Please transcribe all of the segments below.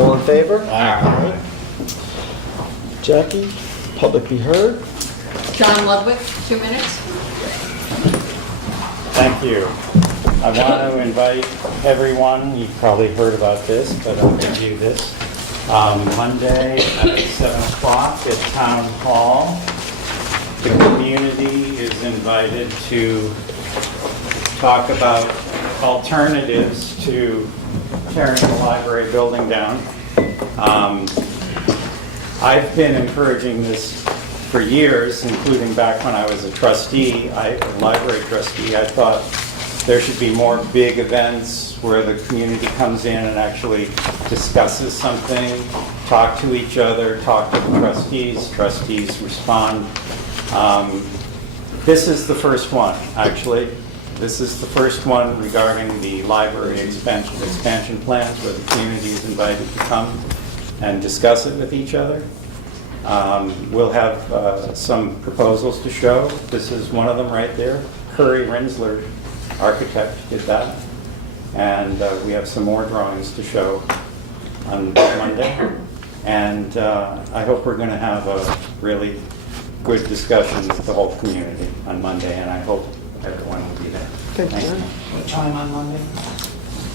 All in favor? Aye. Jackie, public be heard. John Ludwig, 2 minutes. Thank you. I want to invite everyone, you've probably heard about this, but I'll give you this. Monday at 7 o'clock at Town Hall, the community is invited to talk about alternatives to tearing the library building down. I've been encouraging this for years, including back when I was a trustee, a library trustee. I thought there should be more big events where the community comes in and actually discusses something, talk to each other, talk to the trustees respond. This is the first one, actually. This is the first one regarding the library expansion plans where the community is invited to come and discuss it with each other. We'll have some proposals to show. This is one of them right there. Curry Rensler, architect, did that. And we have some more drawings to show on Monday. And I hope we're going to have a really good discussion with the whole community on Monday, and I hope everyone will be there. Thank you. What time on Monday?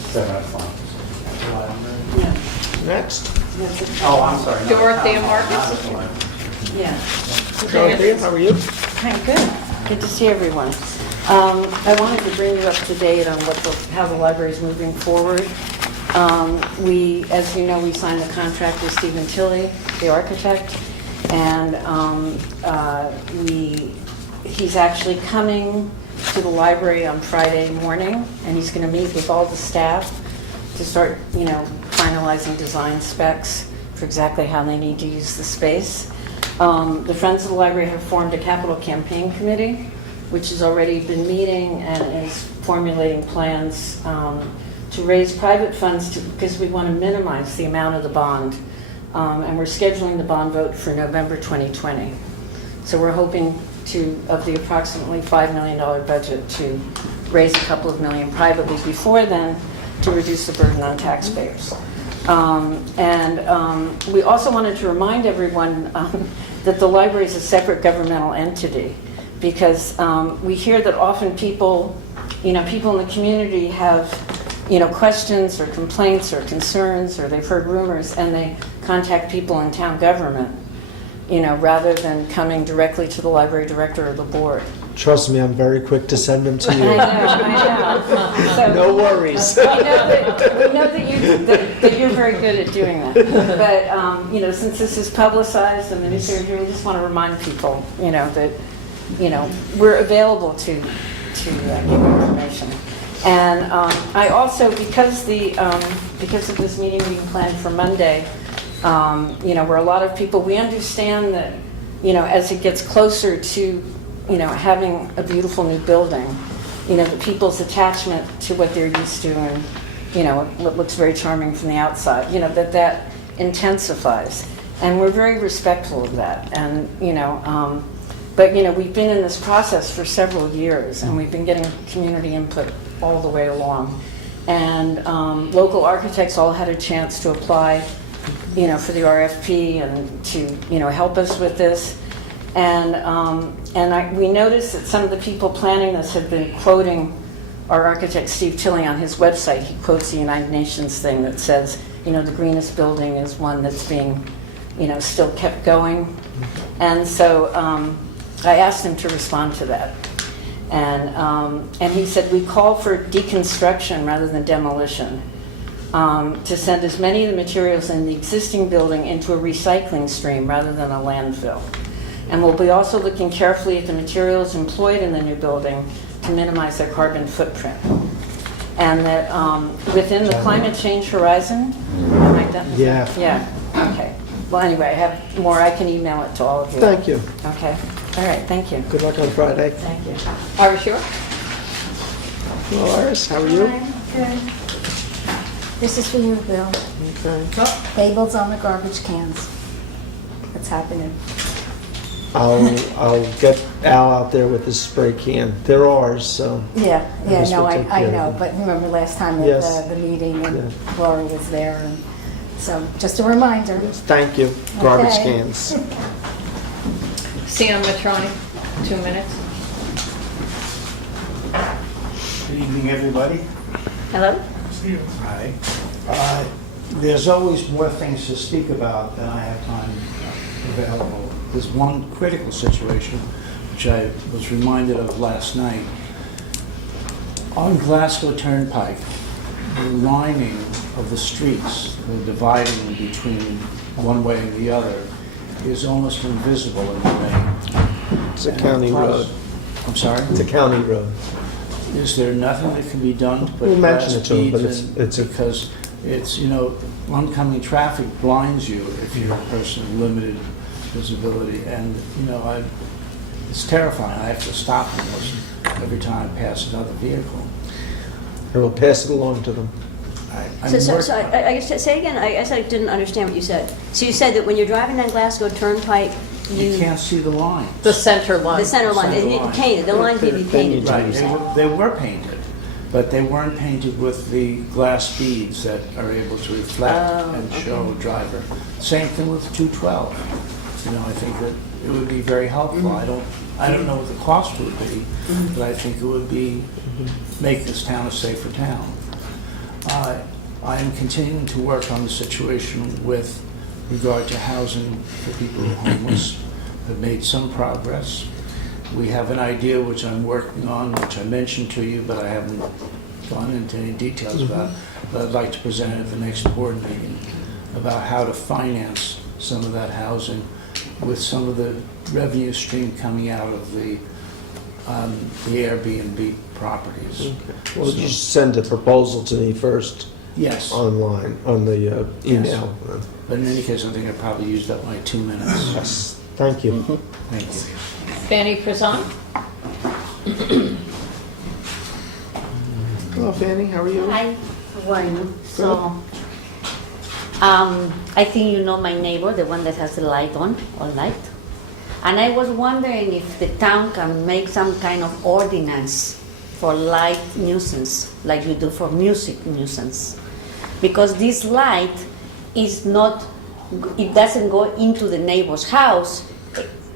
7 o'clock. Next. Oh, I'm sorry. no, Dorothea not- Marcus? not- Yeah, Dorothea, how are you? hi, good. Good to see everyone. I wanted to bring you up to date on how the library is moving forward. As you know, we signed the contract with Stephen Tilley, the architect, and he's actually coming to the library on Friday morning, and he's going to meet with all the staff to start, finalizing design specs for exactly how they need to use the space. The Friends of the Library have formed a capital campaign committee, which has already been meeting and is formulating plans to raise private funds because we want to minimize the amount of the bond. And we're scheduling the bond vote for November 2020. So we're hoping of the approximately $5 million budget, to raise a couple of million privately before then to reduce the burden on taxpayers. We also wanted to remind everyone that the library is a separate governmental entity, because we hear that often people in the community have questions or complaints or concerns, or they've heard rumors, and they contact people in town government, rather than coming directly to the library director or the board. Trust me, I'm very quick to send them to you. I know. So, No worries. we know that you're very good at doing that. But since this is publicized, I mean, we just want to remind people, that we're available to give information. And I also, because of this meeting being planned for Monday, where a lot of people, we understand that, as it gets closer to, having a beautiful new building, the people's attachment to what they're used to and, what looks very charming from the outside, that intensifies. And we're very respectful of that. And, but, we've been in this process for several years, and we've been getting community input all the way along. And local architects all had a chance to apply, for the RFP and to, help us with this. And we noticed that some of the people planning this have been quoting our architect, Steve Tilley, on his website. He quotes the United Nations thing that says, the greenest building is one that's being, still kept going. And so I asked him to respond to that. And he said, we call for deconstruction rather than demolition, to send as many of the materials in the existing building into a recycling stream rather than a landfill. And we'll be also looking carefully at the materials employed in the new building to minimize their carbon footprint. And that within the climate change horizon, am I done? Yeah. Yeah, okay. Well, anyway, I have more. I can email it to all of you. Thank you. Okay. All right, thank you. Good luck on Friday. Thank you. Are you sure? Hello, Iris. How are you? Good. This is for you, Bill. Okay. Labels on the garbage cans. What's happening? I'll get Al out there with his spray can. They're ours, so. Yeah, guess no, we'll take I care of know, them. but remember last time at Yes. the meeting and Yeah. Laura was there, and So just a reminder. Thank you. Garbage Okay. cans. Sam Matroni, 2 minutes. Good evening, everybody. Hello? Hi. There's always more things to speak about than I have time available. There's one critical situation, which I was reminded of last night. On Glasgow Turnpike, the lining of the streets, the dividing between one way and the other, is almost invisible in the rain. It's a And county plus- road. I'm sorry? It's a county road. Is there nothing that can be done to put We'll glass mention it to 'em, but beads it's in? a- Because it's, oncoming traffic blinds you if you're a person of limited visibility. And, it's terrifying. I have to stop almost every time I pass another vehicle. And we'll pass it along to them. I'm So work- I guess, say again, I guess I didn't understand what you said. So you said that when you're driving down Glasgow Turnpike, You can't see the line. The center line. the center line, Center it line. painted, the lines need to be painted. Right, they were painted, but they weren't painted with the glass beads that are able to reflect and show a driver. Same thing with 212. I think that it would be very helpful. I don't know what the cost would be, but I think it would be, make this town a safer town. I am continuing to work on the situation with regard to housing for people who are homeless. I've made some progress. We have an idea which I'm working on, which I mentioned to you, but I haven't gone into any details about. But I'd like to present it at the next board meeting about how to finance some of that housing with some of the revenue stream coming out of the Airbnb properties. Well, you should send a proposal to me first Yes, online, on the email. but in any case, I think I probably used up my 2 minutes. Yes, thank you. Thank you. Fanny Prison. Hello, Fanny, how are you? Hi, how are you? So, I think you know my neighbor, the one that has the light on, all night. And I was wondering if the town can make some kind of ordinance for light nuisance, like you do for music nuisance. Because this light is not, it doesn't go into the neighbor's house,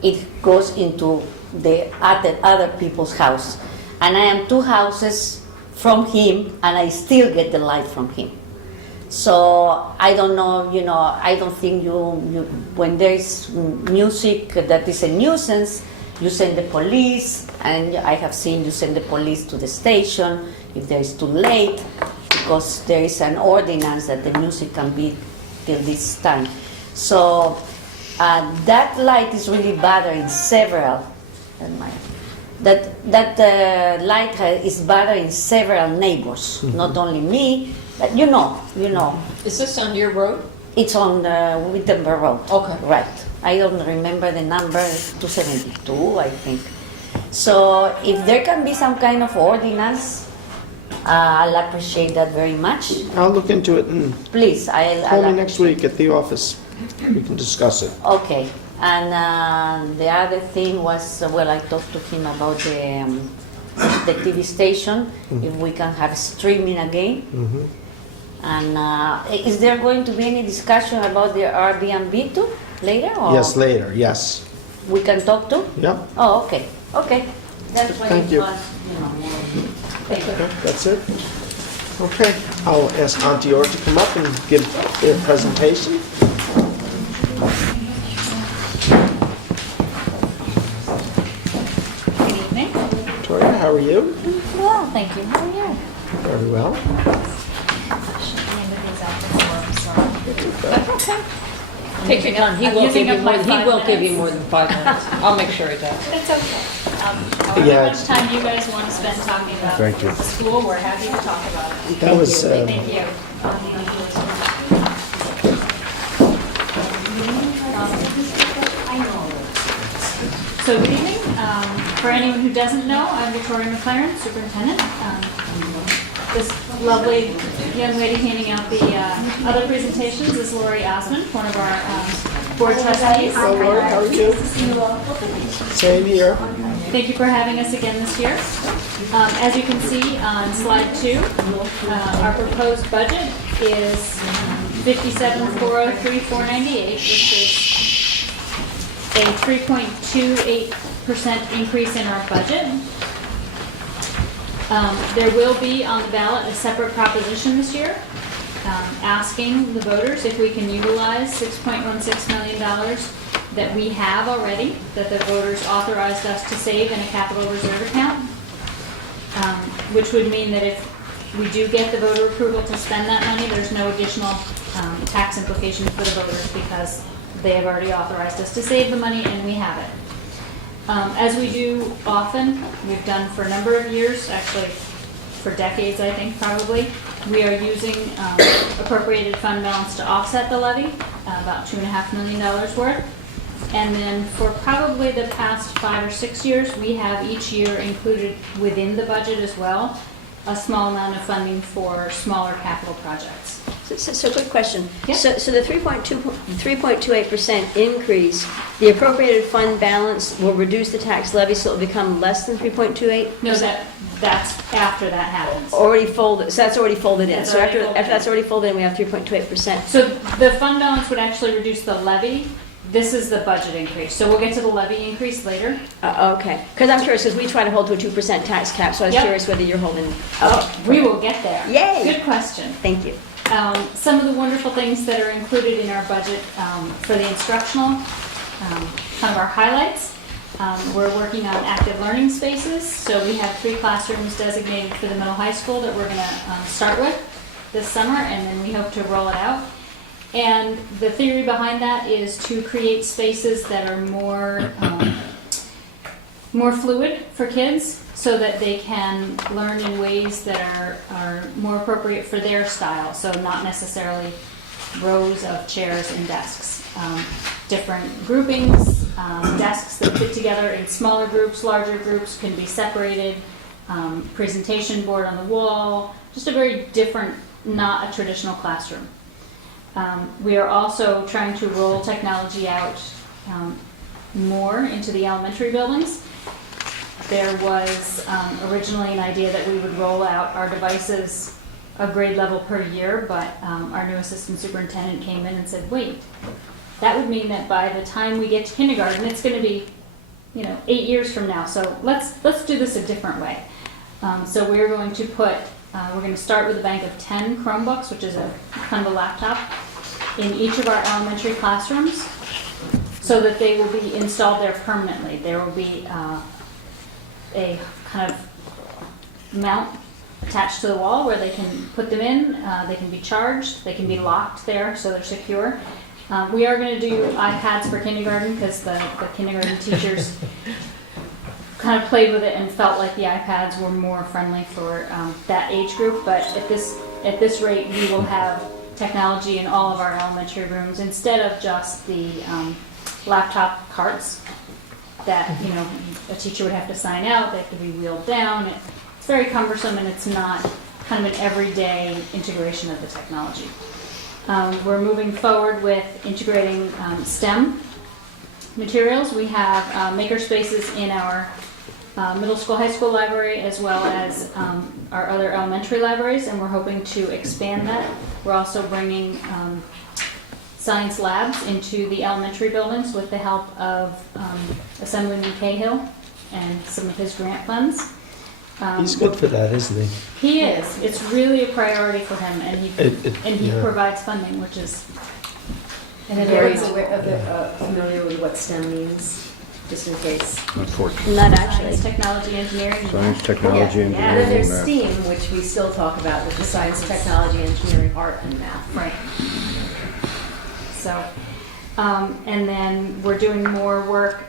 it goes into the other people's house. And I am 2 houses from him, and I still get the light from him. So I don't know, I don't think when there is music that is a nuisance, you send the police, and I have seen you send the police to the station if there is too late, because there is an ordinance that the music can be till this time. So that light is really bothering several. That light is bothering several neighbors, not only me, but you know. Is this on your road? It's on Wittenberg Road. Okay. Right. I don't remember the number, it's 272, I think. So if there can be some kind of ordinance, I'll appreciate that very much. I'll look into it and Please, call me next week at the office. We can discuss it. Okay. And the other thing was, I talked to him about the TV station, if we can have streaming again. And is there going to be any discussion about the Airbnb too later? Or Yes, later, yes. we can talk to? Yep, Oh, okay. Okay. That's what Thank it you. was, Thank you. that's it. Okay, I'll ask Auntie Or to come up and give their presentation. Good evening. Victoria, how are you? Well, thank you. How are you? Very well. That's okay. Take your time. He I'm will using give you up more, my he 5 will give you minutes. more than 5 minutes. I'll make sure he does. It's okay. However Yeah, much it's- time you guys want to spend talking about Thank you. the school, we're happy to talk about it. That was, Thank you. So good evening. For anyone who doesn't know, I'm Victoria McLaren, superintendent. This lovely young lady handing out the other presentations is Lori Osmond, one of our board trustees. hello, Lori, how are you? Same here. Thank you for having us again this year. As you can see on slide 2, our proposed budget is 57,403,498, which is a 3.28% increase in our budget. There will be on the ballot a separate proposition this year, asking the voters if we can utilize $6.16 million that we have already, that the voters authorized us to save in a capital reserve account, which would mean that if we do get the voter approval to spend that money, there's no additional tax implications for the voters because they have already authorized us to save the money and we have it. As we do often, we've done for a number of years, actually for decades I think probably, we are using appropriated fund balance to offset the levy, about $2.5 million worth. And then for probably the past 5 or 6 years, we have each year included within the budget as well a small amount of funding for smaller capital projects. So quick question. Yeah. So the 3.28% increase, the appropriated fund balance will reduce the tax levy, so it'll become less than 3.28? No, that's after that happens. Already folded, so that's already folded in. That's So already after folded in. that's already folded in, we have 3.28%. So the fund balance would actually reduce the levy. This is the budget increase. So we'll get to the levy increase later. Okay. Because I'm curious, because we try to hold to a 2% tax cap, so I was Yep. curious whether you're holding... Oh, we will get there. Yay! Good question. Thank you. Some of the wonderful things that are included in our budget for the instructional, kind of our highlights. We're working on active learning spaces. So we have 3 classrooms designated for the middle high school that we're going to start with this summer, and then we hope to roll it out. And the theory behind that is to create spaces that are more fluid for kids so that they can learn in ways that are more appropriate for their style. So not necessarily rows of chairs and desks. Different groupings, desks that fit together in smaller groups, larger groups can be separated, presentation board on the wall, just a very different, not a traditional classroom. We are also trying to roll technology out more into the elementary buildings. There was originally an idea that we would roll out our devices a grade level per year, but our new assistant superintendent came in and said, wait, that would mean that by the time we get to kindergarten, it's going to be 8 years from now. So let's do this a different way. So we're going to we're going to start with a bank of 10 Chromebooks, which is a kind of a laptop, in each of our elementary classrooms so that they will be installed there permanently. There will be a kind of mount attached to the wall where they can put them in, they can be charged, they can be locked there so they're secure. We are going to do iPads for kindergarten because the kindergarten teachers kind of played with it and felt like the iPads were more friendly for that age group. But at this rate, we will have technology in all of our elementary rooms instead of just the laptop carts that a teacher would have to sign out. They have to be wheeled down. It's very cumbersome and it's not kind of an everyday integration of the technology. We're moving forward with integrating STEM materials. We have maker spaces in our middle school, high school library, as well as our other elementary libraries, and we're hoping to expand that. We're also bringing science labs into the elementary buildings with the help of Assemblyman Cahill and some of his grant funds. He's good for that, isn't he? He is. It's really a priority for him, and he Yeah. provides funding, which is And everyone's familiar with what STEM means, just in case. Unfortunately. Not actually. science, technology, engineering. and Science, math. technology, And then engineering, there's and math. STEAM, which we still talk about, which is science, technology, engineering, art, and math. Right. So, and then we're doing more work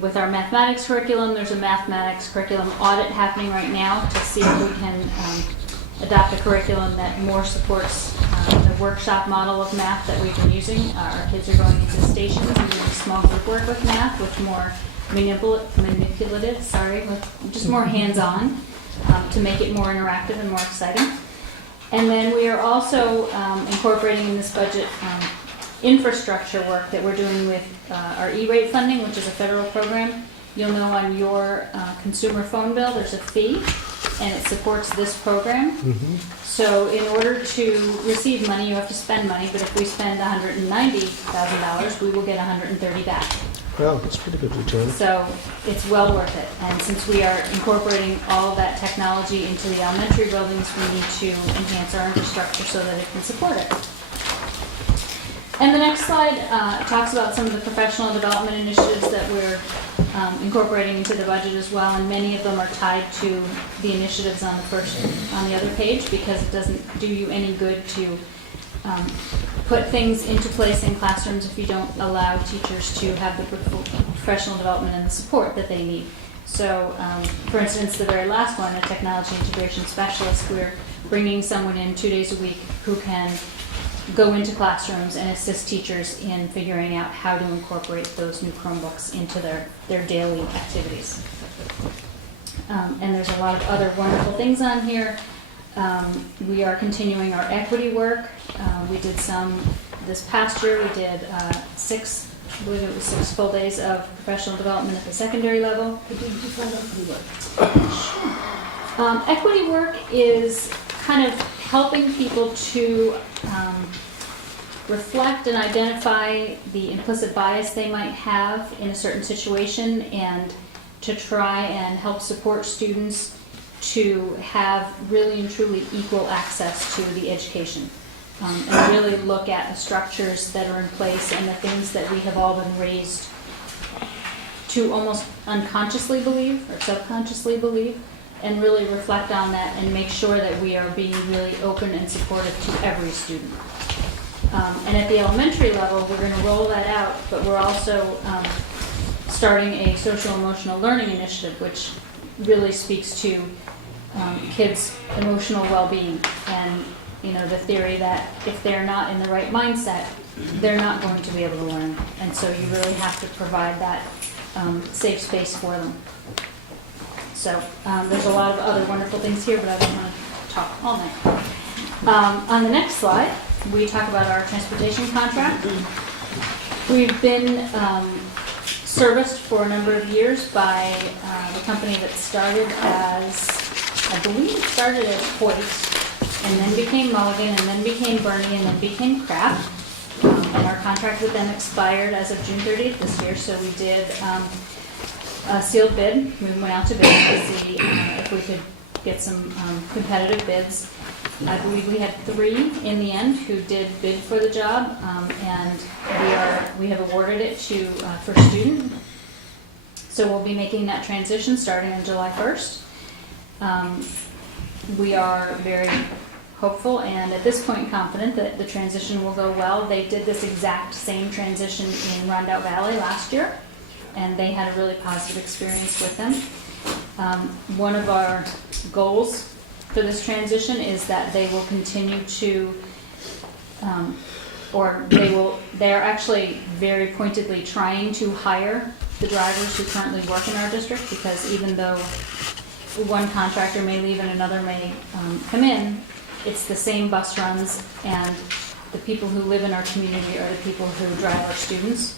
with our mathematics curriculum. There's a mathematics curriculum audit happening right now to see if we can adopt a curriculum that more supports the workshop model of math that we've been using. Our kids are going into stations and doing small group work with math, which more manipulative, with just more hands-on to make it more interactive and more exciting. And then we are also incorporating in this budget infrastructure work that we're doing with our E-rate funding, which is a federal program. You'll know on your consumer phone bill there's a fee. and it supports this program. So in order to receive money, you have to spend money, but if we spend $190,000, we will get 130 back. Well, that's pretty good return. So it's well worth it. And since we are incorporating all of that technology into the elementary buildings, we need to enhance our infrastructure so that it can support it. And the next slide talks about some of the professional development initiatives that we're incorporating into the budget as well, and many of them are tied to the initiatives on the other page, because it doesn't do you any good to put things into place in classrooms if you don't allow teachers to have the professional development and the support that they need. So, for instance, the very last one, a technology integration specialist, we're bringing someone in 2 days a week who can go into classrooms and assist teachers in figuring out how to incorporate those new Chromebooks into their daily activities. And there's a lot of other wonderful things on here. We are continuing our equity work. We did some this past year. We did I believe it was 6 full days of professional development at the secondary level. Could you define equity work? Sure. Equity work is kind of helping people to reflect and identify the implicit bias they might have in a certain situation, and to try and help support students to have really and truly equal access to the education. And really look at the structures that are in place and the things that we have all been raised to almost unconsciously believe or subconsciously believe, and really reflect on that and make sure that we are being really open and supportive to every student. And at the elementary level, we're going to roll that out, but we're also starting a social emotional learning initiative, which really speaks to kids' emotional well-being, and the theory that if they're not in the right mindset, they're not going to be able to learn. And so you really have to provide that safe space for them. So there's a lot of other wonderful things here, but I don't want to talk all night. On the next slide, we talk about our transportation contract. We've been serviced for a number of years by the company that started as, I believe it started as Hoyt, and then became Mulligan, and then became Bernie, and then became Kraft. And our contract with them expired as of June 30th this year, so we did a sealed bid. We went out to bid to see if we could get some competitive bids. I believe we had 3 in the end who did bid for the job, and we have awarded it to First Student. So we'll be making that transition starting on July 1st. We are very hopeful and at this point confident that the transition will go well. They did this exact same transition in Rondout Valley last year, and they had a really positive experience with them. One of our goals for this transition is that they will continue to, they are actually very pointedly trying to hire the drivers who currently work in our district, because even though one contractor may leave and another may come in, it's the same bus runs, and the people who live in our community are the people who drive our students.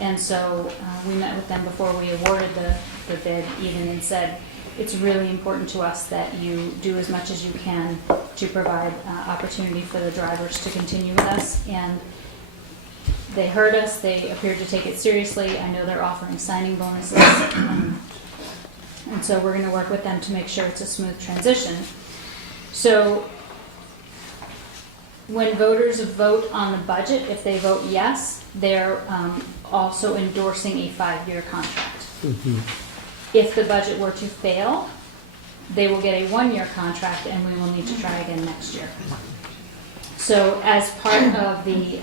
And so we met with them before we awarded the bid even, and said, it's really important to us that you do as much as you can to provide opportunity for the drivers to continue with us. And they heard us, they appeared to take it seriously. I know they're offering signing bonuses. And so we're going to work with them to make sure it's a smooth transition. So when voters vote on the budget, if they vote yes, they're also endorsing a 5-year contract. Mm-hmm. If the budget were to fail, they will get a 1-year contract, and we will need to try again next year. So as part of the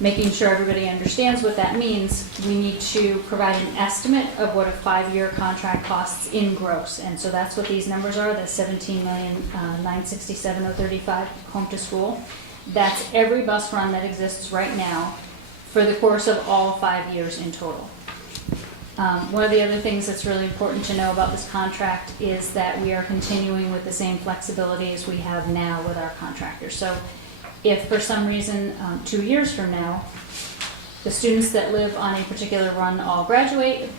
making sure everybody understands what that means, we need to provide an estimate of what a 5-year contract costs in gross. And so that's what these numbers are, the $17,967,035 home to school. That's every bus run that exists right now for the course of all 5 years in total. One of the other things that's really important to know about this contract is that we are continuing with the same flexibility as we have now with our contractors. So if for some reason 2 years from now the students that live on a particular run all graduate,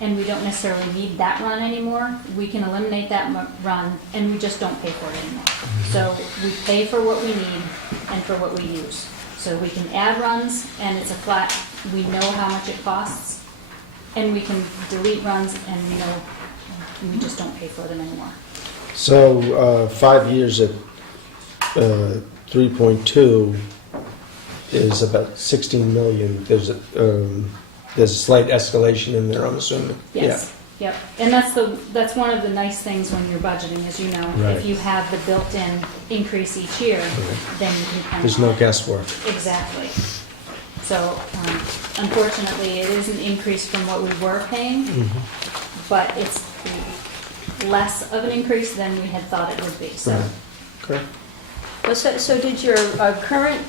and we don't necessarily need that run anymore, we can eliminate that run, and we just don't pay for it anymore. So we pay for what we need and for what we use. So we can add runs, and it's a flat, we know how much it costs, and we can delete runs, and we know we just don't pay for them anymore. So 5 years at 3.2 is about 16 million. There's a slight escalation in there, I'm assuming. Yes, yep. And that's one of the nice things when you're budgeting, as you know. Right. If you have the built-in increase each year, then you can count There's on no it. guesswork. Exactly. So unfortunately, it is an increase from what we were paying, but it's less of an increase than we had thought it would be, so. Right. Okay. Well, so did your current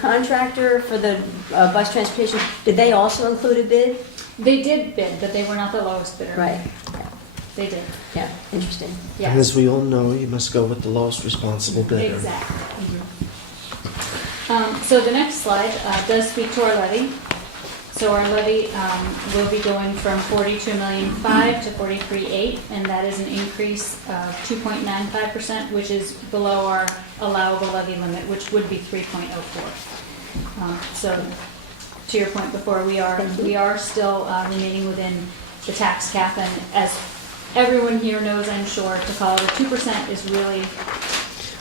contractor for the bus transportation, did they also include a bid? They did bid, but they were not the lowest bidder. Right. They did, Yeah, interesting. yes. And as we all know, you must go with the lowest responsible bidder. Exactly. So the next slide does speak to our levy. So our levy will be going from 42,500,000 to 43,800,000, and that is an increase of 2.95%, which is below our allowable levy limit, which would be 3.04. So to your point before, we are still remaining within the tax cap, and as everyone here knows, I'm sure, to call it a 2% is really,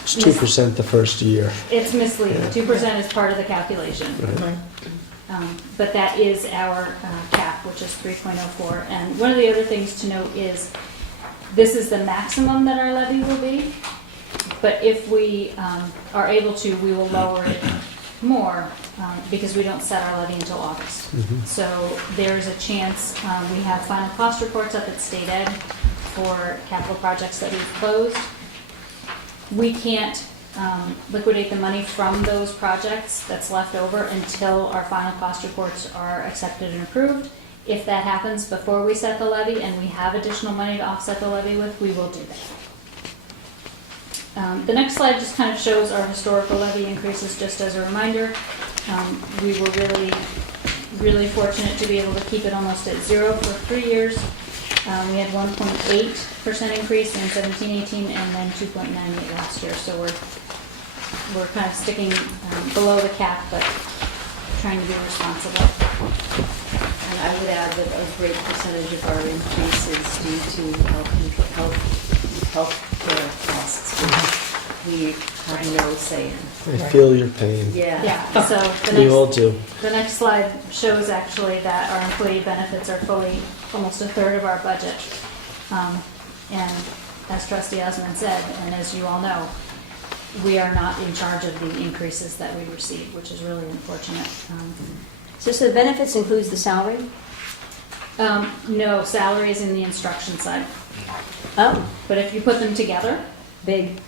It's 2% the first year. it's misleading. 2% is part of the calculation. Right. But that is our cap, which is 3.04. And one of the other things to note is this is the maximum that our levy will be. But if we are able to, we will lower it more because we don't set our levy until August. So there's a chance, we have final cost reports up at State Ed for capital projects that we've closed. We can't liquidate the money from those projects that's left over until our final cost reports are accepted and approved. If that happens before we set the levy and we have additional money to offset the levy with, we will do that. The next slide just kind of shows our historical levy increases, just as a reminder. We were really fortunate to be able to keep it almost at zero for 3 years. We had 1.8% increase in 17-18 and then 2.98 last year. So we're kind of sticking below the cap, but trying to be responsible. And I would add that a great percentage of our increase is due to healthcare costs. We have no say in. I feel your pain. Yeah, so We all do. the next slide shows actually that our employee benefits are fully, almost a third of our budget. And as Trustee Osmond said, and as you all know, we are not in charge of the increases that we receive, which is really unfortunate. So the benefits includes the salary? No, salary is in the instruction side. Oh, But if you put them together, big.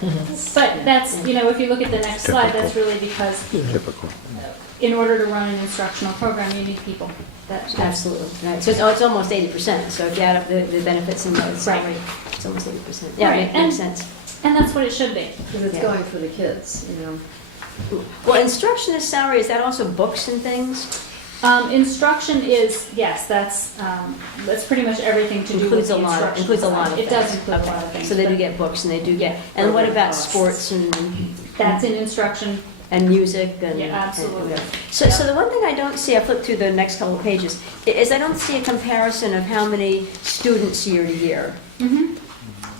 but that's, if you look at the next slide, that's really because in order to run an instructional program, you need people. That's Absolutely. Right. So it's almost 80%. So if you add up the benefits and the salary, it's almost 80%. Yeah, Right, makes sense. And that's what it should be. Because it's Yeah. going for the kids, Well, instructionist salary, is that also books and things? Instruction is, yes, that's pretty much everything to do with Includes the a lot, instruction. includes a lot side. of It things. does include a lot of Okay. things. So they do but get books and they do get, Yeah. and what Program about costs. sports and That's in instruction. music and? Yeah, absolutely. and- So the one thing I don't see, I flipped through the next couple of pages, is I don't see a comparison of how many students year to year.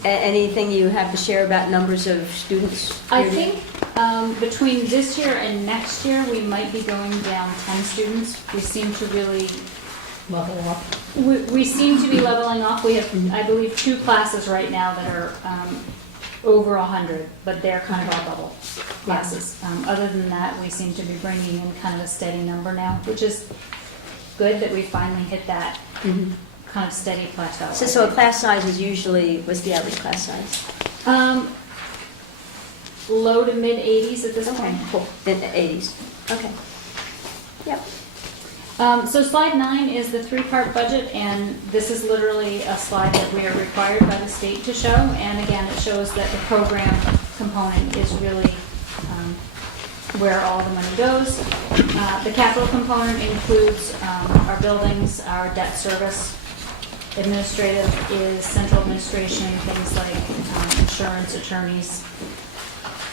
Anything you have to share about numbers of students? I year to year? think between this year and next year, we might be going down 10 students. We seem to really, we seem to be leveling off. We have, I believe, 2 classes right now that are over 100, but they're kind of all bubble classes. Other than that, we seem to be bringing in kind of a steady number now, which is good that we finally hit that kind of steady plateau. So a class size is usually, what's the average class size? Low to mid 80s at this Okay, point. cool, in the 80s, okay. Yep. So slide 9 is the 3-part budget, and this is literally a slide that we are required by the state to show. And again, it shows that the program component is really where all the money goes. The capital component includes our buildings, our debt service, Administrative is central administration, things like insurance, attorneys,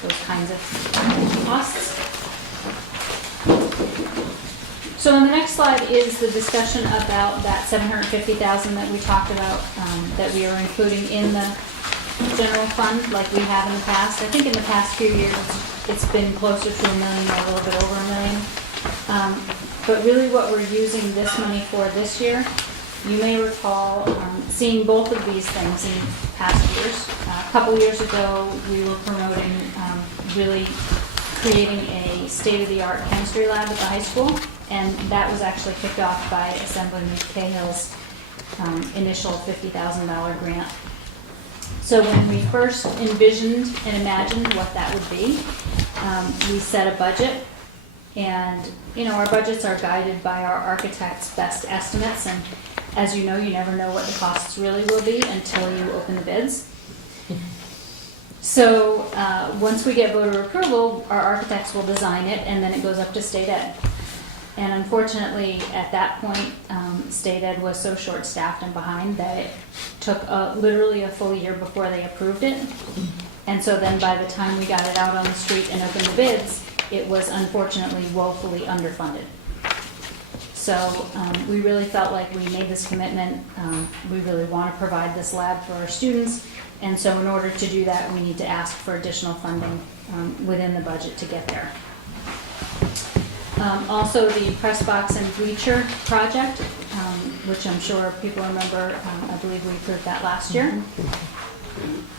those kinds of costs. So on the next slide is the discussion about that $750,000 that we talked about, that we are including in the general fund like we have in the past. I think in the past few years, it's been closer to $1 million or a little bit over $1 million. But really what we're using this money for this year, you may recall seeing both of these things in past years. A couple years ago, we were promoting really creating a state-of-the-art chemistry lab at the high school, and that was actually kicked off by Assemblyman Cahill's initial $50,000 grant. So when we first envisioned and imagined what that would be, we set a budget, and our budgets are guided by our architect's best estimates, and as you know, you never know what the costs really will be until you open the bids. So once we get voter approval, our architects will design it, and then it goes up to state ed. And unfortunately, at that point, state ed was so short-staffed and behind that it took literally a full year before they approved it. And so then by the time we got it out on the street and opened the bids, it was unfortunately woefully underfunded. So we really felt like we made this commitment. We really want to provide this lab for our students. And so in order to do that, we need to ask for additional funding within the budget to get there. Also, the press box and bleacher project, which I'm sure people remember, I believe we approved that last year.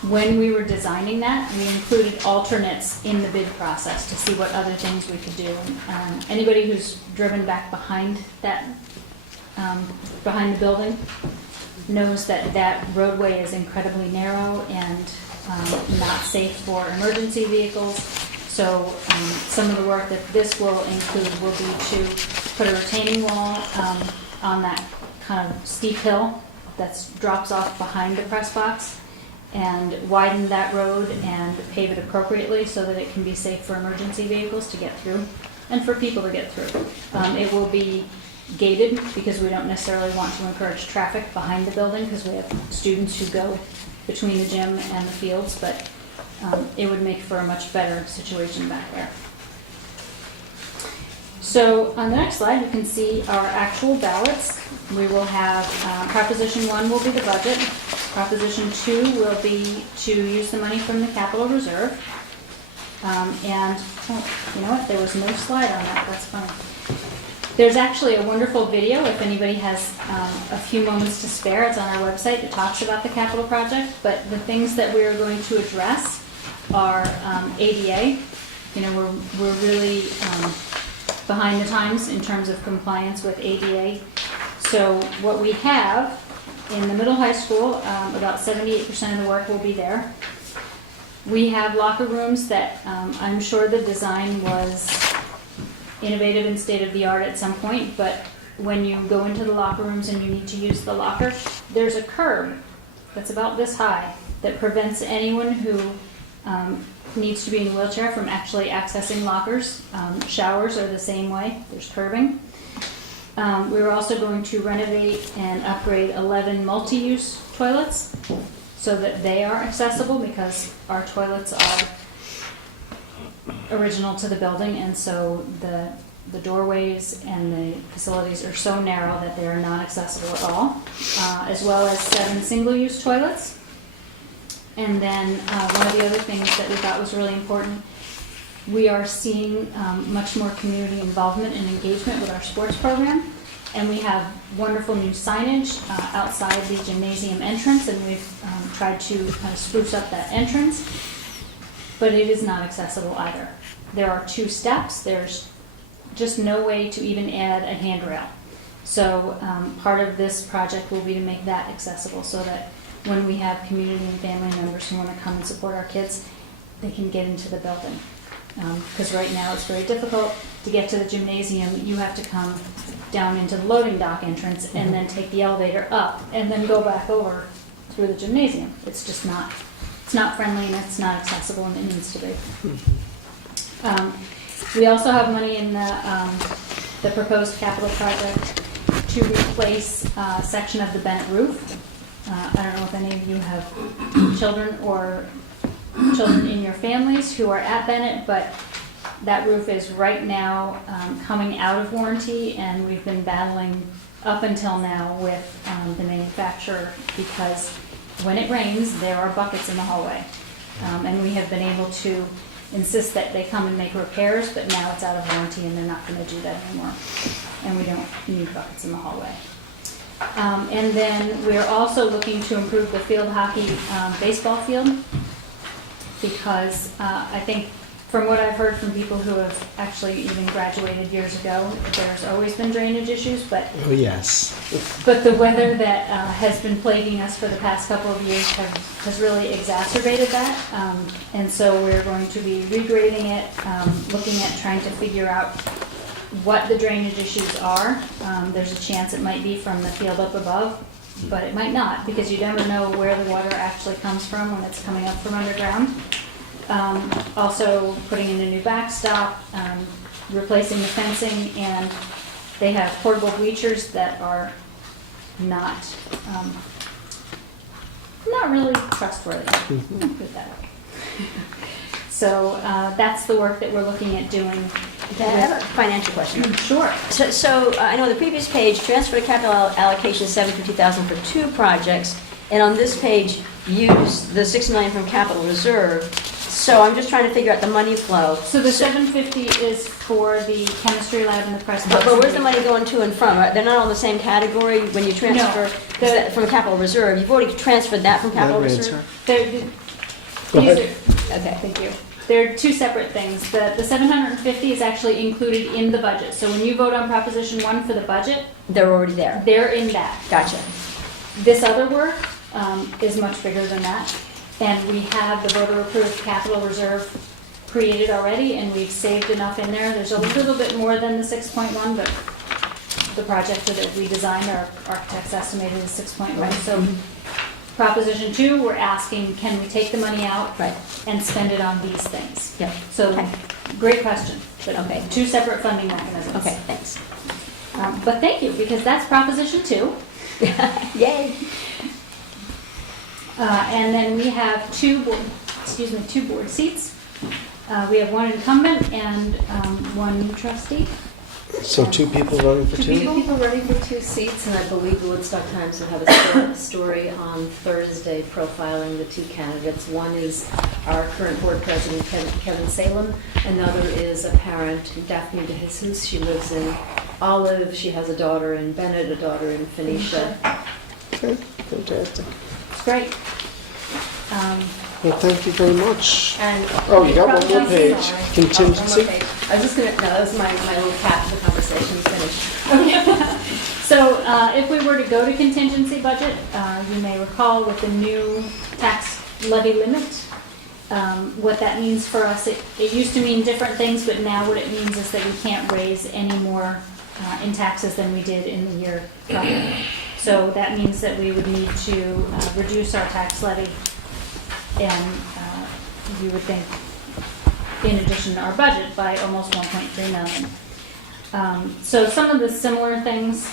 When we were designing that, we included alternates in the bid process to see what other things we could do. Anybody who's driven back behind that, behind the building, knows that that roadway is incredibly narrow and not safe for emergency vehicles. So some of the work that this will include will be to put a retaining wall on that kind of steep hill that drops off behind the press box, and widen that road and pave it appropriately so that it can be safe for emergency vehicles to get through and for people to get through. It will be gated because we don't necessarily want to encourage traffic behind the building because we have students who go between the gym and the fields, but it would make for a much better situation back there. So on the next slide, you can see our actual ballots. We will have Proposition 1 will be the budget. Proposition 2 will be to use the money from the capital reserve. And you know what? There was no slide on that. That's funny. There's actually a wonderful video, if anybody has a few moments to spare. It's on our website that talks about the capital project. But the things that we are going to address are ADA. We're really behind the times in terms of compliance with ADA. So what we have in the middle high school, about 78% of the work will be there. We have locker rooms that I'm sure the design was innovative and state-of-the-art at some point, but when you go into the locker rooms and you need to use the locker, there's a curb that's about this high that prevents anyone who needs to be in a wheelchair from actually accessing lockers. Showers are the same way. There's curbing. We're also going to renovate and upgrade 11 multi-use toilets so that they are accessible, because our toilets are original to the building, and so the doorways and the facilities are so narrow that they are not accessible at all, as well as 7 single-use toilets. And then one of the other things that we thought was really important, we are seeing much more community involvement and engagement with our sports program. And we have wonderful new signage outside the gymnasium entrance, and we've tried to kind of spruce up that entrance. But it is not accessible either. There are 2 steps. There's just no way to even add a handrail. So part of this project will be to make that accessible so that when we have community and family members who want to come and support our kids, they can get into the building. Because right now it's very difficult to get to the gymnasium. You have to come down into the loading dock entrance and then take the elevator up and then go back over through the gymnasium. It's just not, it's not friendly and it's not accessible, and it needs to be. We also have money in the proposed capital project to replace a section of the Bennett roof. I don't know if any of you have children or children in your families who are at Bennett, but that roof is right now coming out of warranty, and we've been battling up until now with the manufacturer because when it rains, there are buckets in the hallway. And we have been able to insist that they come and make repairs, but now it's out of warranty and they're not going to do that anymore. And we don't need buckets in the hallway. And then we're also looking to improve the field hockey baseball field because I think from what I've heard from people who have actually even graduated years ago, there's always been drainage issues, but Oh, yes. the weather that has been plaguing us for the past couple of years has really exacerbated that. And so we're going to be regrading it, looking at trying to figure out what the drainage issues are. There's a chance it might be from the field up above, but it might not, because you never know where the water actually comes from when it's coming up from underground. Also putting in a new backstop, replacing the fencing, and they have portable bleachers that are not really trustworthy. Put it that way. So that's the work that we're looking at doing. Okay, I have a financial question. Sure. So I know on the previous page, transfer to capital allocation $750,000 for 2 projects, and on this page, use the $6 million from capital reserve. So I'm just trying to figure out the money flow. So the 750 is for the chemistry lab and the press box. But where's the money going to and from? Right? They're not all in the same category when you transfer from capital reserve. You've already transferred that from capital reserve? Go ahead. Okay. Thank you. They're 2 separate things. The 750 is actually included in the budget. So when you vote on Proposition 1 for the budget, They're already there. they're in that. Gotcha. This other work is much bigger than that. And we have the voter-approved capital reserve created already, and we've saved enough in there. There's a little bit more than the 6.1, but the project that we designed, our architects estimated is 6.1. So Proposition 2, we're asking, can we take the money out Right. and spend it on these things? Yeah. So, Okay. great question. But Okay. 2 separate funding mechanisms. Okay, thanks. But thank you, because that's Proposition 2. Yay. And then we have 2 board seats. We have 1 incumbent and 1 new trustee. So 2 people running for 2? Two people running for 2 seats, and I believe the Woodstock Times will have a story on Thursday profiling the 2 candidates. One is our current board president, Kevin Salem. Another is a parent, Daphne De Jesus. She lives in Olive. She has a daughter in Bennett, a daughter in Phoenicia. Okay, fantastic. It's great. Well, thank you very much. And Oh, you got one more Sorry. page. Oh, Contingency? one more page. I was just gonna, no, that was my little cap to the conversation finished. So if we were to go to contingency budget, you may recall with the new tax levy limit, what that means for us, it used to mean different things, but now what it means is that we can't raise any more in taxes than we did in the year prior. So that means that we would need to reduce our tax levy, and you would think, in addition to our budget, by almost 1.3 million. So some of the similar things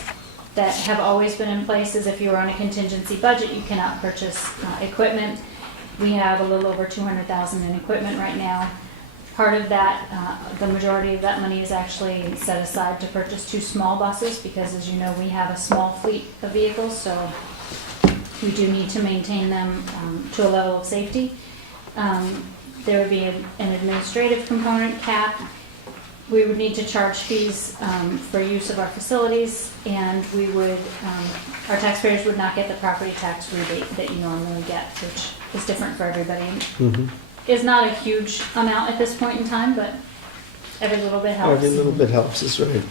that have always been in place is if you're on a contingency budget, you cannot purchase equipment. We have a little over 200,000 in equipment right now. Part of that, the majority of that money is actually set aside to purchase 2 small buses, because as you know, we have a small fleet of vehicles, so we do need to maintain them to a level of safety. There would be an administrative component cap. We would need to charge fees for use of our facilities, and we would, our taxpayers would not get the property tax rebate that you normally get, which is different for everybody. Mm-hmm. Is not a huge amount at this point in time, but every little bit helps. Every little bit helps, is right.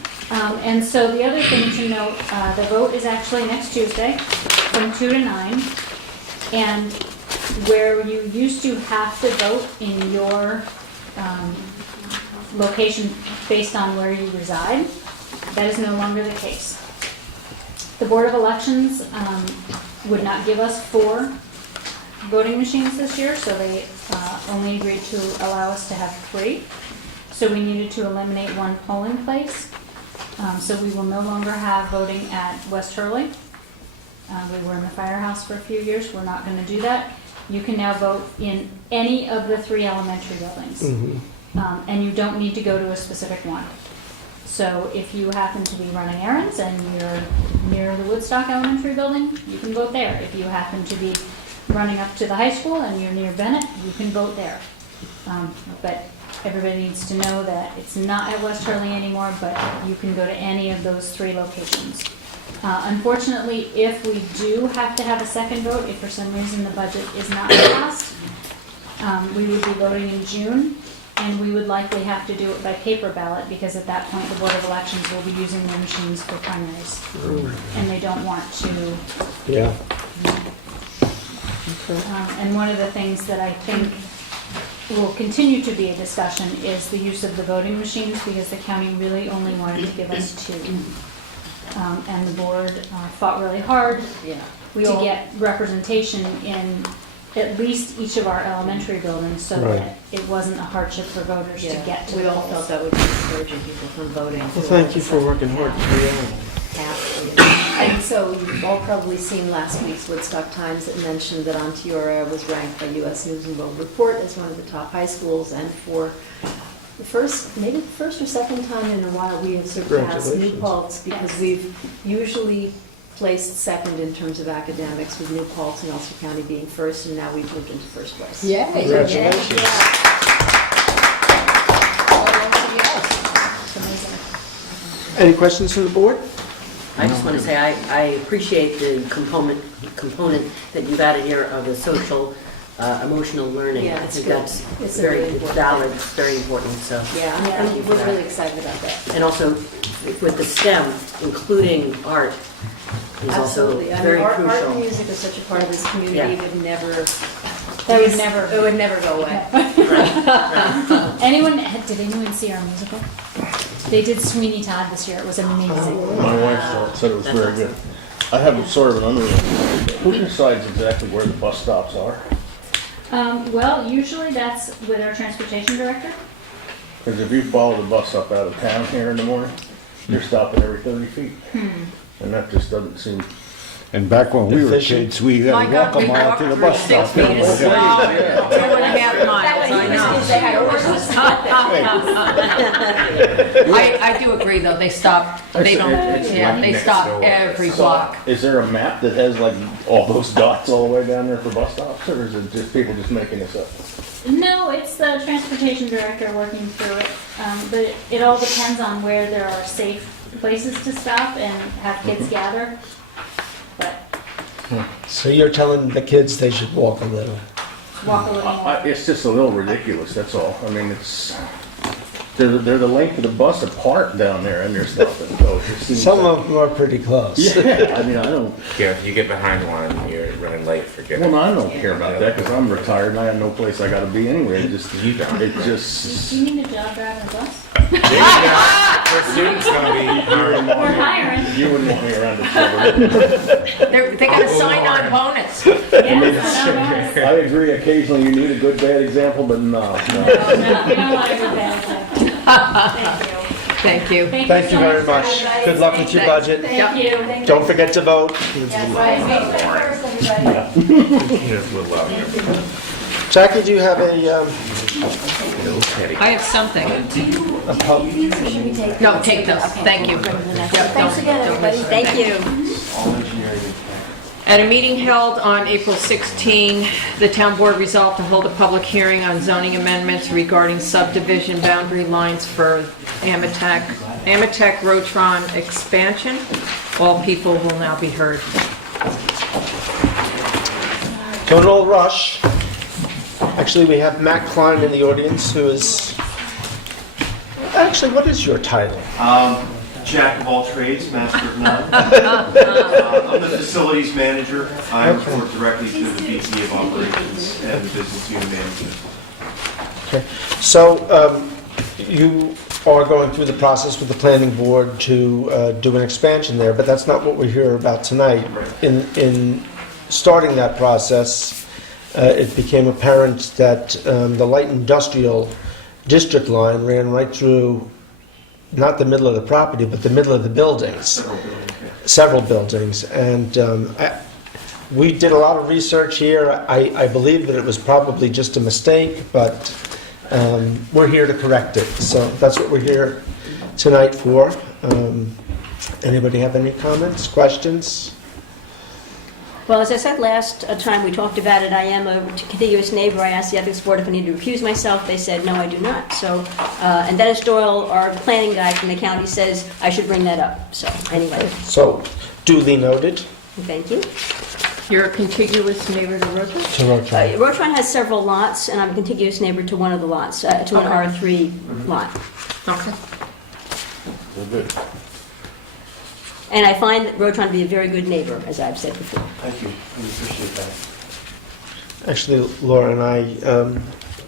And so the other thing to note, the vote is actually next Tuesday from 2 to 9. And where you used to have to vote in your location based on where you reside, that is no longer the case. The Board of Elections would not give us 4 voting machines this year, so they only agreed to allow us to have 3. So we needed to eliminate 1 polling place. So we will no longer have voting at West Hurley. We were in the firehouse for a few years. We're not going to do that. You can now vote in any of the 3 elementary buildings. And you don't need to go to a specific one. So if you happen to be running errands and you're near the Woodstock Elementary Building, you can vote there. If you happen to be running up to the high school and you're near Bennett, you can vote there. But everybody needs to know that it's not at West Hurley anymore, but you can go to any of those 3 locations. Unfortunately, if we do have to have a second vote, if for some reason the budget is not passed, we would be voting in June, and we would likely have to do it by paper ballot, because at that point, the Board of Elections will be using their machines for primaries. And they don't want to. Yeah. And one of the things that I think will continue to be a discussion is the use of the voting machines, because the county really only wanted to give us 2. And the board fought really hard to get representation in at least each of our elementary buildings, so that it wasn't a hardship for voters to get to We the all polls. felt that would be discouraging people from voting. Well, thank you for working hard. And so you've all probably seen last week's Woodstock Times that mentioned that Onteora was ranked by U.S. News and World Report as one of the top high schools, and for the first or second time in a while, we have surpassed New Congratulations. Paltz, because we've usually placed second in terms of academics, with New Paltz and Ulster County being first, and now we've moved into first place. Congratulations. It's amazing. Any questions from the board? I just want to say I appreciate the component that you've added here of the social, emotional learning. Yeah, I it's think good. that's It's a very really important valid, thing. it's very important, so. Yeah, thank you for we're that. really excited about that. And also with the STEM, including art is also Absolutely. I mean, very art and crucial. music is such a part of this community, Yeah. it would never, It would never go away. Did anyone see our musical? They did Sweeney Todd this year. It was amazing. My wife said it was very good. I have sort of an unreal. Who decides exactly where the bus stops are? Well, usually that's with our transportation director. Because if you follow the bus up out of town here in the morning, you're stopping every 30 feet. And that just doesn't seem... And back when we were Efficient. kids, we had to walk a mile to the bus stop. 2.5 miles, I do agree, though, they stop, they don't, they stop every block. Is there a map that has like all those dots all the way down there for bus stops? Or is it just people just making this up? No, it's the transportation director working through it. But it all depends on where there are safe places to stop and have kids gather. But So you're telling the kids they should walk a little? walk a little more. It's just a little ridiculous, that's all. I mean, it's... They're the length of the bus apart down there and they're stopping. So it just seems Some like- of them are pretty close. Yeah, I mean, I don't... Yeah, if you get behind one, you're running late, forget Well, it. I don't care about that because I'm retired and I have no place I gotta be anyway. It just, You don't. it Do just... you need a job driving a bus? Our students gonna be hiring. We're hiring. You wouldn't want me around the children. They got a sign-on bonus. Yes, I agree, occasionally you need a good bad example, but no. no, we don't want to go bad. Thank you. Thank you. Thank you so very much. everybody. Good luck with your budget. Thank you. Don't forget to vote. Jackie, do you have a I have something. pub? No, take those, thank you. Thanks again, everybody. Thank you. At a meeting held on April 16, the town board resolved to hold a public hearing on zoning amendments regarding subdivision boundary lines for Amatec Rotron expansion. All people will now be heard. Don't all rush. Actually, we have Matt Klein in the audience who is... Actually, what is your title? Jack of all trades, master of none. I'm the facilities manager. I report directly to the VP of operations and the business unit manager. Okay. So you are going through the process with the planning board to do an expansion there, but that's not what we're here about tonight. In starting that process, it became apparent that the light industrial district line ran right through not the middle of the property, but the middle of the buildings, Several buildings, yeah. several buildings. And we did a lot of research here. I believe that it was probably just a mistake, but we're here to correct it. So that's what we're here tonight for. Anybody have any comments, questions? Well, as I said last time we talked about it, I am a contiguous neighbor. I asked the ethics board if I need to recuse myself. They said, no, I do not. So, and Dennis Doyle, our planning guy from the county, says I should bring that up. So, anyway, So duly noted. thank you. You're a contiguous neighbor to Rotary? To Rotary. Rotron has several lots, and I'm a contiguous neighbor to one of the lots, to an R3 lot. Okay. Well, good. And I find Rotron to be a very good neighbor, as I've said before. Thank you, we appreciate that. Actually, Laura and I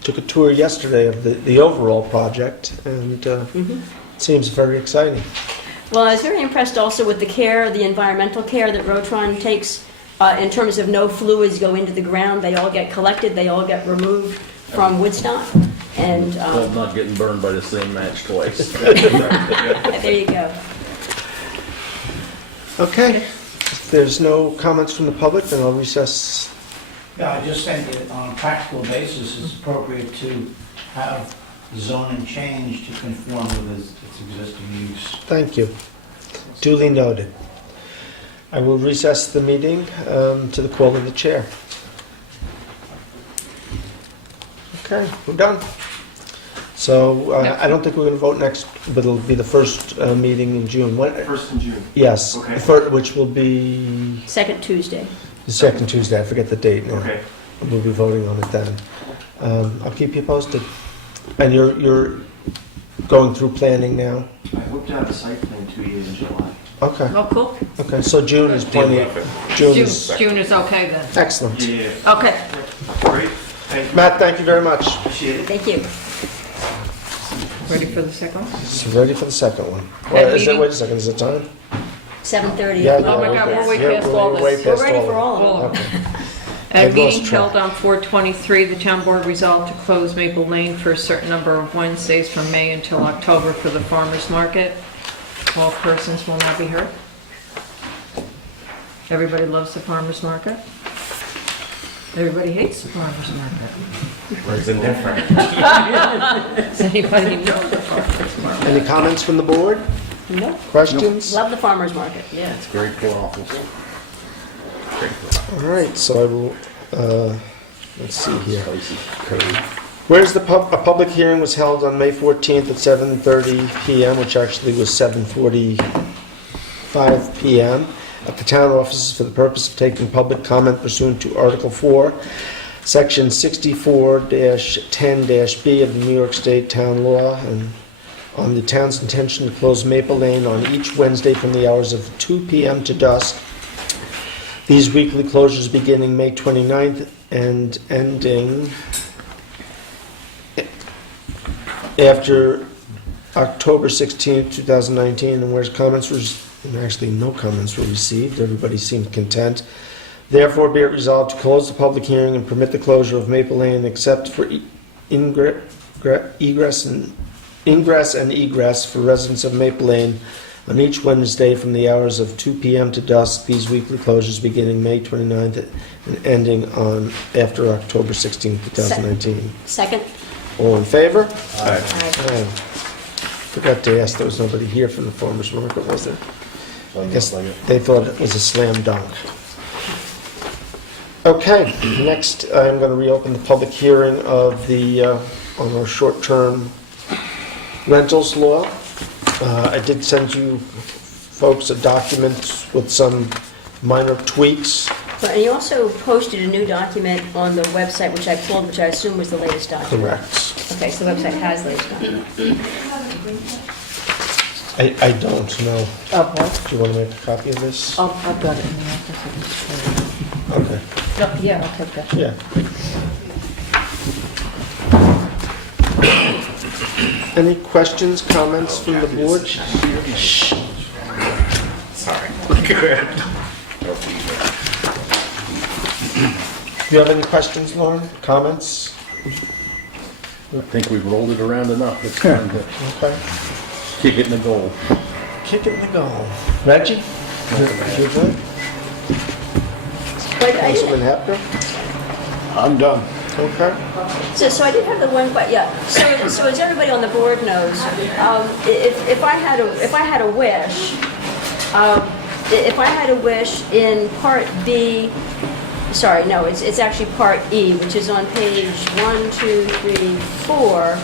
took a tour yesterday of the overall project, and it seems very exciting. Well, I was very impressed also with the care, the environmental care that Rotron takes in terms of no fluids go into the ground. They all get collected, they all get removed from Woodstock. And Well, not getting burned by the same match twice. there you go. Okay, if there's no comments from the public, then I'll recess. Yeah, I just think that on a practical basis, it's appropriate to have zoning change to conform with its existing use. Thank you. Duly noted. I will recess the meeting to the call of the chair. Okay, we're done. So I don't think we're going to vote next, but it'll be the first meeting in June. When? First in June. Yes, Okay. which will be Second Tuesday. the second Tuesday. I forget the date now. Okay. We'll be voting on it then. I'll keep you posted. And you're going through planning now? I whipped out a site plan 2 years in July. Okay. Oh, cool. Okay. So June is plenty. June is June is okay then. excellent. Yeah, Okay. great, thank you. Matt, thank you very much. Appreciate it. Thank you. Ready for the second one? So ready for the second one. That Is it, meeting- wait a second, is it time? 7:30. Yeah, Oh my God, we're way Yeah, past all way this. past We're ready for all all of of them. it. Okay. At a I've lost meeting track. held on 4/23, the town board resolved to close Maple Lane for a certain number of Wednesdays from May until October for the farmer's market. 12 persons will now be heard. Everybody loves the farmer's market. Everybody hates the farmer's market. Where's it different? Does anybody know the farmer's market? Any comments from the board? No. Questions? Love the farmer's market. Yeah. Great for office. All right, so I will, let's see here. Spicy. Whereas a public hearing was held on May 14th at 7:30 PM, which actually was 7:45 PM, at the town offices for the purpose of taking public comment pursuant to Article 4, Section 64-10-B of the New York State Town Law, and on the town's intention to close Maple Lane on each Wednesday from the hours of 2 PM to dusk. These weekly closures beginning May 29th and ending after October 16th, 2019, and whereas comments were, actually no comments were received, everybody seemed content. Therefore, be it resolved to close the public hearing and permit the closure of Maple Lane except for ingress and egress for residents of Maple Lane on each Wednesday from the hours of 2 PM to dusk. These weekly closures beginning May 29th and ending on after October 16th, 2019. Second. All in favor? Aye. Aye. Forgot to ask, there was nobody here from the farmer's market, was there? I guess they thought it was a slam dunk. Okay, next I'm going to reopen the public hearing of the, on our short-term rentals law. I did send you folks a document with some minor tweaks. But you also posted a new document on the website, which I pulled, which I assume was the latest document. Correct. Okay, so the website has the latest document. I don't know. Oh, boy. Do you want to make a copy of this? I've got it in the office. Okay, No, yeah, I'll take that. yeah. Any questions, comments from the board? Shh. Sorry. Good. Do you have any questions, Lauren? Comments? I think we've rolled it around enough. It's time to Okay. Kick it in the goal. Kick it in the goal. Reggie? You good? But I Councilman did, Hepner? I'm done. Okay. so I did have the one, but yeah, so as everybody on the board knows, if I had a wish, if I had a wish in Part B, sorry, no, it's actually Part E, which is on page 1, 2, 3, 4.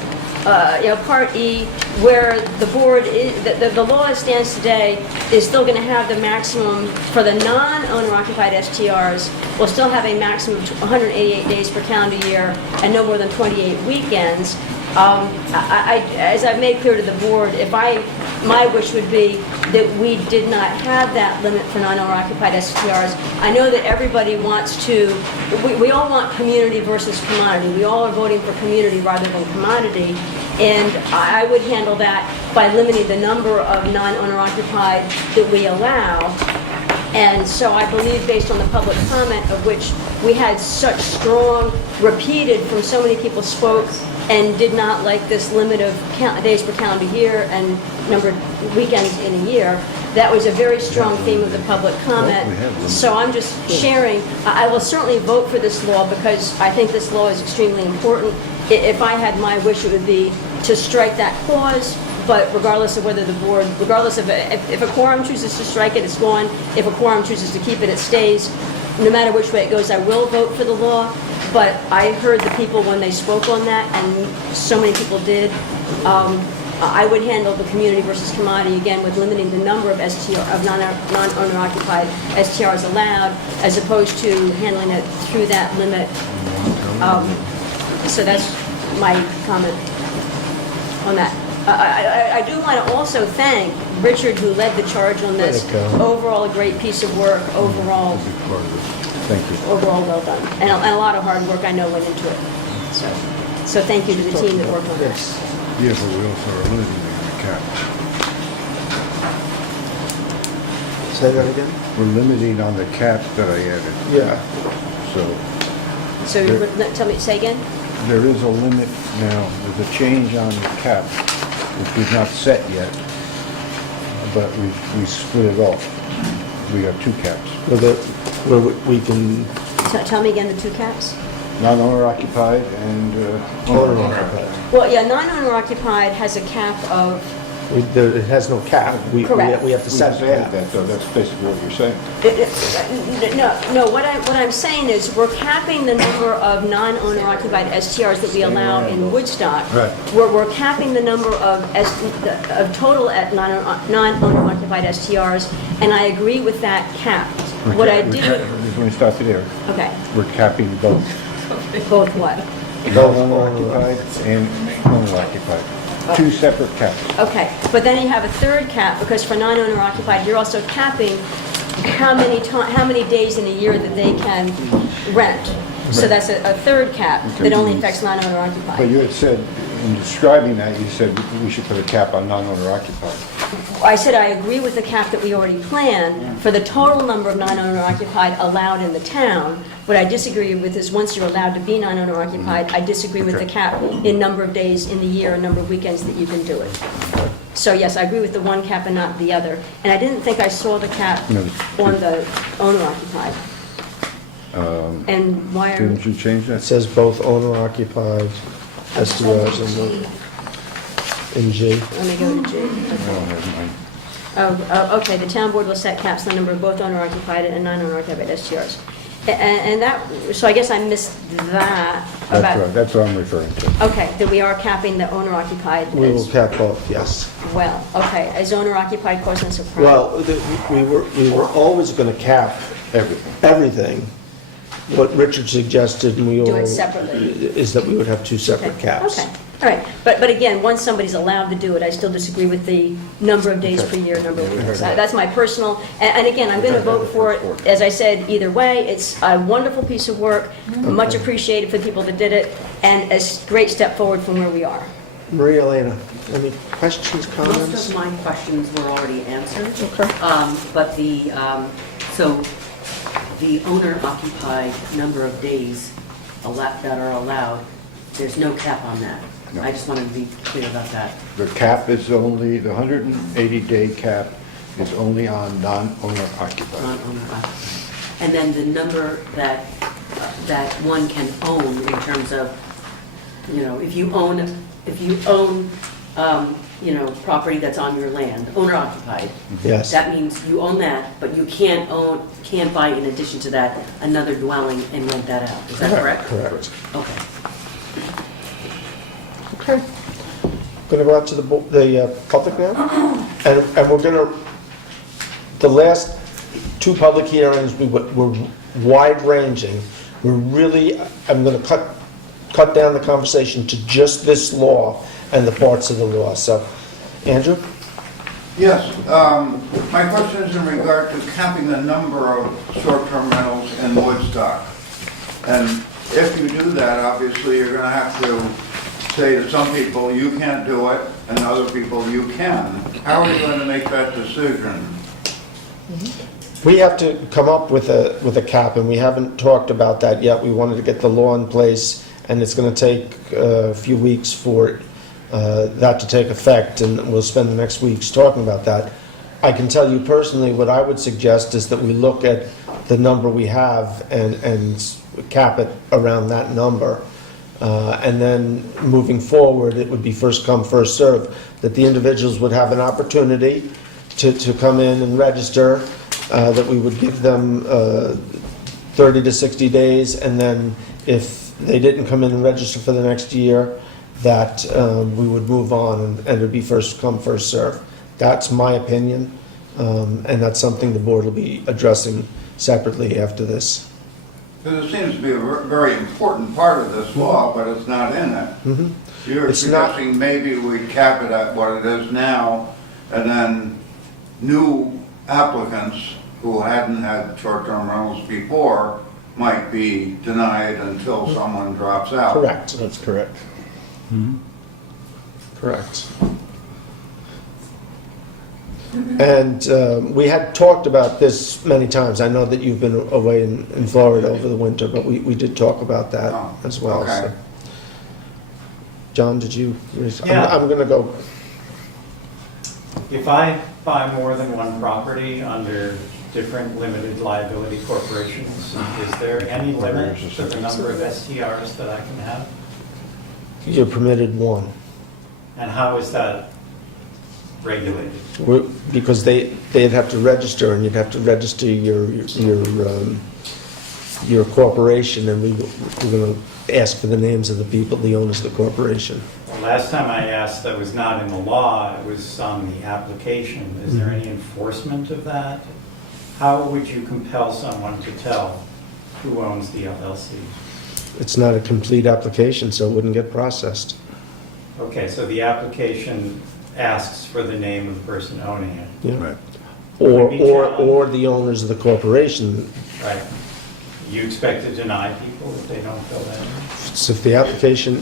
Part E, where the board, the law as stands today is still going to have the maximum, for the non-owner occupied STRs, will still have a maximum of 188 days per calendar year and no more than 28 weekends. As I've made clear to the board, my wish would be that we did not have that limit for non-owner occupied STRs. I know that everybody wants to, we all want community versus commodity. We all are voting for community rather than commodity. And I would handle that by limiting the number of non-owner occupied that we allow. And so I believe, based on the public comment, of which we had such strong, repeated from so many people spoke and did not like this limit of days per calendar year and number of weekends in a year, that was a very strong theme of the public comment. So I'm just sharing. I will certainly vote for this law because I think this law is extremely important. If I had my wish, it would be to strike that clause, but regardless of whether the board, regardless of, if a quorum chooses to strike it, it's gone. If a quorum chooses to keep it, it stays. No matter which way it goes, I will vote for the law, but I heard the people when they spoke on that, and so many people did. I would handle the community versus commodity, again, with limiting the number of non-owner occupied STRs allowed, as opposed to handling it through that limit. So that's my comment on that. I do want to also thank Richard, who led the charge on this. Overall, a great piece of work. Overall, Thank you. overall well done. And a lot of hard work, I know, went into it. So thank you to the team that worked on this. Yeah, but we also are eliminating the cap. Say that again? We're limiting on the cap that I added. Yeah. So tell me, say again? There is a limit now, there's a change on the cap, which we've not set yet, but we split it off. We have two caps, Where we can, Tell me again the two caps? non-owner occupied and owner occupied. Well, yeah, non-owner occupied has a cap of, It has no cap. Correct. We have to we set just the added cap. that, though, that's basically what you're saying. no, what I'm saying is we're capping the number of non-owner occupied STRs that we allow in Woodstock. Right. We're capping the number of total at non-owner occupied STRs, and I agree with that cap. What I did, Let me stop you there. okay, We're capping both, both what? non-owner occupied and owner occupied. Two separate caps. Okay, but then you have a third cap, because for non-owner occupied, you're also capping how many days in a year that they can rent. So that's a third cap that only affects non-owner But occupied. you had said, in describing that, you said we should put a cap on non-owner occupied. I said I agree with the cap that we already planned for the total number of non-owner occupied allowed in the town. What I disagree with is once you're allowed to be non-owner occupied, I disagree with the cap in number of days in the year, number of weekends that you can do it. So yes, I agree with the one cap and not the other. And I didn't think I saw the cap No. on the owner occupied. And why are, Didn't you change It that? says both owner occupied STRs in G. let me go to G. I don't have mine. Okay, the town board will set caps on the number of both owner occupied and non-owner occupied STRs. And that, so I guess I missed that about, That's what I'm referring to. okay, that we are capping the owner occupied We will as cap both, yes. well. Okay, as owner occupied closeness of prime. Well, we were always going to cap everything. What Richard suggested, and we Do all, it separately. is that we would have two separate Okay, caps. Okay, all right. But again, once somebody's allowed to do it, I still disagree with the number of days per year, number of weeks. That's my personal, and again, I'm going to vote for it, as I said, either way. It's a wonderful piece of work, much appreciated for the people that did it, and a great step forward from where we are. Maria Elena, any questions, comments? Most of my questions were already answered. Okay. But so the owner-occupied number of days that are allowed, there's no cap on that. No. I just wanted to be clear about that. The cap is only, the 180-day cap is only on non-owner occupied. Non-owner occupied. And then the number that, that one can own in terms of, you know, if you own, you know, property that's on your land, owner occupied. Yes. That means you own that, but you can't buy in addition to that another dwelling and rent that out. Is that correct? Correct. Okay. Okay. Going to go out to the public now? And we're going to, the last two public hearings were wide-ranging. We're really, I'm going to cut down the conversation to just this law and the parts of the law. So, Andrew? Yes, my question is in regard to capping the number of short-term rentals in Woodstock. And if you do that, obviously, you're going to have to say to some people, you can't do it, and other people, you can. How are you going to make that decision? We have to come up with a cap, and we haven't talked about that yet. We wanted to get the law in place, and it's going to take a few weeks for that to take effect, and we'll spend the next weeks talking about that. I can tell you personally, what I would suggest is that we look at the number we have and cap it around that number. And then moving forward, it would be first come, first serve, that the individuals would have an opportunity to come in and register, that we would give them 30 to 60 days, and then if they didn't come in and register for the next year, that we would move on, and it would be first come, first serve. That's my opinion, and that's something the board will be addressing separately after this. Because it seems to be a very important part of this law, but it's not in it. Mhm. You're It's not- suggesting maybe we cap it at what it is now, and then new applicants who hadn't had short-term rentals before might be denied until someone drops out. Correct. That's correct. Correct. And we had talked about this many times. I know that you've been away in Florida over the winter, but we did talk about that Oh, as well. okay. So. John, did you? Yeah. I'm going to go. If I buy more than one property under different limited liability corporations, is there any limit to the number of STRs that I can have? You're permitted one. And how is that regulated? Because they'd have to register, and you'd have to register your corporation, and we're going to ask for the names of the people, the owners of the corporation. Well, last time I asked, that was not in the law, it was on the application. Is there any enforcement of that? How would you compel someone to tell who owns the LLC? It's not a complete application, so it wouldn't get processed. Okay, so the application asks for the name of the person owning it. Yeah. Right. Or the owners of the corporation. Right. You expect to deny people if they don't fill that in? So if the application,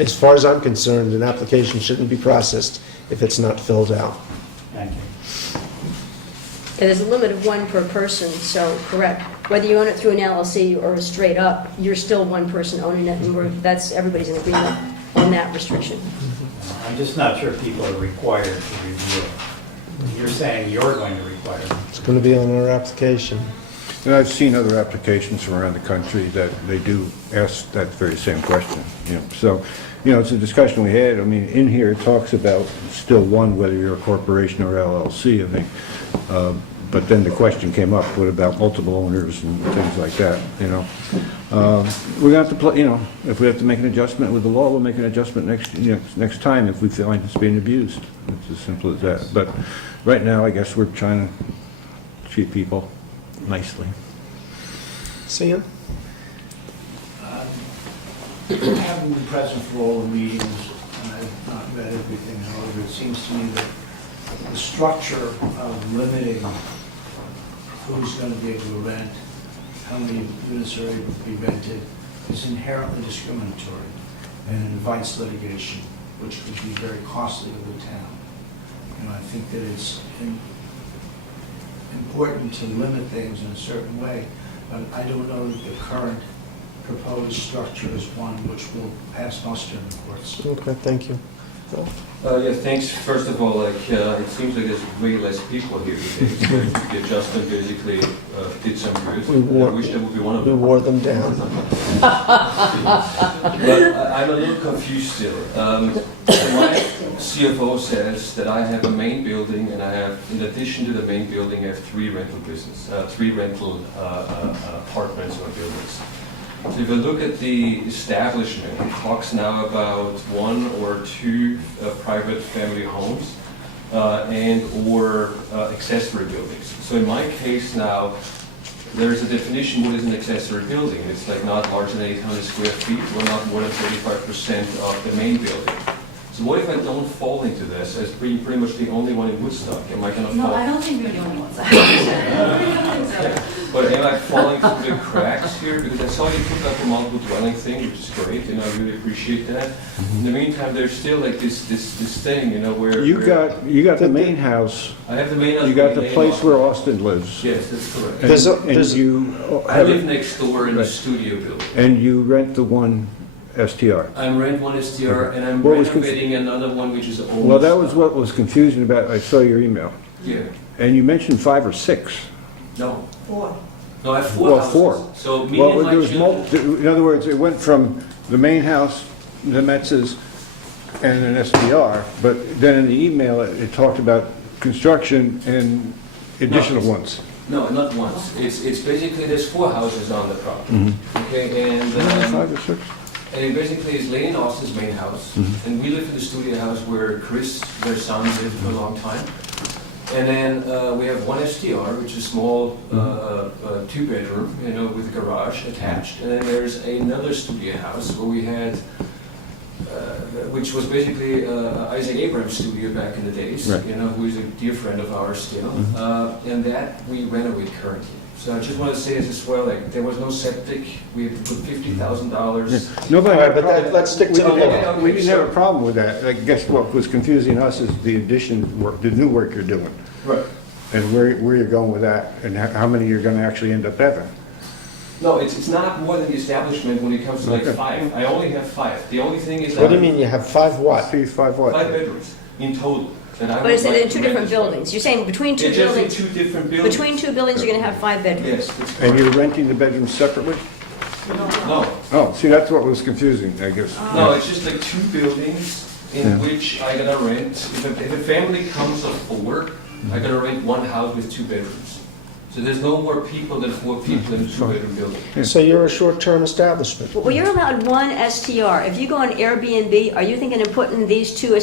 as far as I'm concerned, an application shouldn't be processed if it's not filled out. Thank you. And there's a limit of one per person, so correct. Whether you own it through an LLC or straight up, you're still one person owning it, and everybody's in agreement on that restriction. I'm just not sure people are required to review it. You're saying you're going to require it. It's going to be on our application. And I've seen other applications from around the country that they do ask that very same question, you know. So, you know, it's a discussion we had. I mean, in here it talks about still one, whether you're a corporation or LLC, I think. But then the question came up, what about multiple owners and things like that, you know? We're going to have to play, you know, if we have to make an adjustment with the law, we'll make an adjustment next time if we feel like it's being abused. It's as simple as that. But right now, I guess we're trying to treat people nicely. Sian? I haven't been present for all the meetings, and I've not read everything. However, it seems to me that the structure of limiting who's going to be able to rent, how many units are able to be rented, is inherently discriminatory and invites litigation, which could be very costly to the town. And I think that it's important to limit things in a certain way, but I don't know that the current proposed structure is one which will pass muster in the courts. Okay, thank you. Yeah, thanks. First of all, it seems like there's way less people here today. So the adjustment basically did some good. I wish that would be one of We them. wore them down. But I'm a little confused still. So my CFO says that I have a main building, and I have, in addition to the main building, I have three rental apartments or buildings. So if you look at the establishment, it talks now about one or two private family homes and or accessory buildings. So in my case now, there's a definition what is an accessory building. It's like not larger than 800 square feet or not more than 35% of the main building. So what if I don't fall into this as pretty much the only one in Woodstock? Am I going to fall? No, I don't think we're the only ones. But am I falling through the cracks here? Because I saw you took up the multiple dwelling thing, which is great, and I really appreciate that. In the meantime, there's still like this thing, where You got the main house, I have the main house. you got the main place office. where Austin lives. Yes, that's correct. And you I have, live next door in the studio building. and you rent the one STR. I'm rent one STR, and I'm What was renovating another one, which is almost. Well, that was what was confusing about, I saw your email. Yeah. And you mentioned 5 or 6. No. 4. No, I have 4 Well, houses. 4. So me Well, and my there was children. in other words, it went from the main house, the Metz's, and an STR, but then in the email, it talked about construction and additional ones. No, not once. It's basically there's 4 houses on the property. Okay, and 5 or 6? and it basically is Lane Austin's main house, and we live in the studio house where Chris, their son, lived for a long time. And then we have one STR, which is small, 2-bedroom, with a garage attached. And then there's another studio house where we had, which was basically Isaac Abrams' studio back in the days, Right. who is a dear friend of ours still. And that we renovate currently. So I just want to say this as well, like, there was no septic, we had to put $50,000. Nobody All had right, a but problem. let's stick to the law. We didn't have a problem with that. I guess what was confusing us is the addition work, the new work you're doing, Right. and where you're going with that, and how many you're gonna actually end up having. No, it's not more than the establishment when it comes to like Okay. 5. I only have 5. The only thing is What do you mean you have 5 what? 5 what? 5 bedrooms in total. That I But would it's like in to 2 rent different as well. buildings. You're saying between 2 Yeah, just in buildings, 2 different buildings. between 2 buildings, you're going to have 5 bedrooms? Yes, that's And correct. you're renting the bedrooms separately? No, Oh, see, that's what was confusing, I guess. no, it's just like 2 buildings in which I gotta rent. If a family comes of 4, I gotta rent one house with 2 bedrooms. So there's no more people than 4 people in a 2-bedroom building. So you're a short-term establishment. Well, you're allowed 1 STR. If you go on Airbnb, are you thinking of putting these 2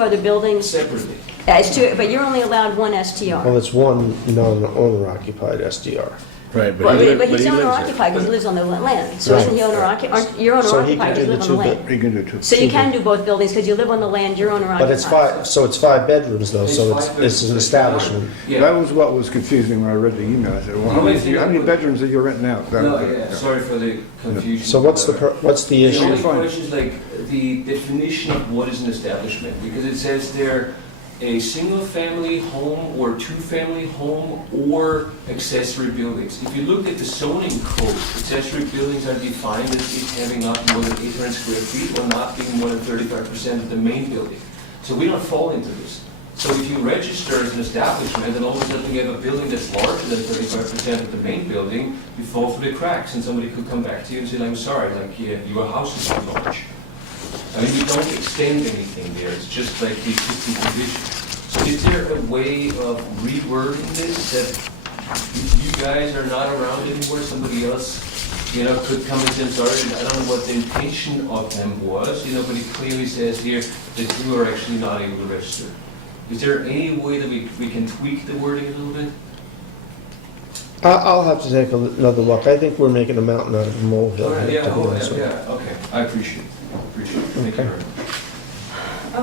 other buildings? Separately. But you're only allowed 1 STR. Well, it's one non-owner occupied SDR. Right, But he he's lives there. owner occupied because he lives on the land. So isn't he owner occupied? You're owner So he occupied can because you do live the on the 2 land. You can do 2. So you can do both buildings because you live on the land, you're owner occupied. But it's 5, so it's 5 bedrooms though, so It's 5 it's an bedrooms. establishment. Yeah. That was what was confusing when I read the email. I said, well, how many bedrooms are you renting out? No, yeah, sorry for the confusion. So what's the The issue? only Fine. question is like the definition of what is an establishment, because it says there a single-family home or 2-family home or accessory buildings. If you look at the zoning code, accessory buildings are defined as it having not more than 800 square feet or not being more than 35% of the main building. So we don't fall into this. So if you register as an establishment and all of a sudden you have a building that's larger than 35% of the main building, you fall through the cracks and somebody could come back to you and say, I'm sorry, like, yeah, your house is too large. I mean, we don't extend anything there, it's just like the existing condition. So is there a way of rewording this that if you guys are not around anymore, somebody else, could come and say, I'm sorry, I don't know what the intention of them was, but it clearly says here that you are actually not able to register. Is there any way that we can tweak the wording a little bit? I'll have to take another look. I think we're making a mountain out of a molehill. to be honest with you. Okay, I appreciate it. Thank you very much.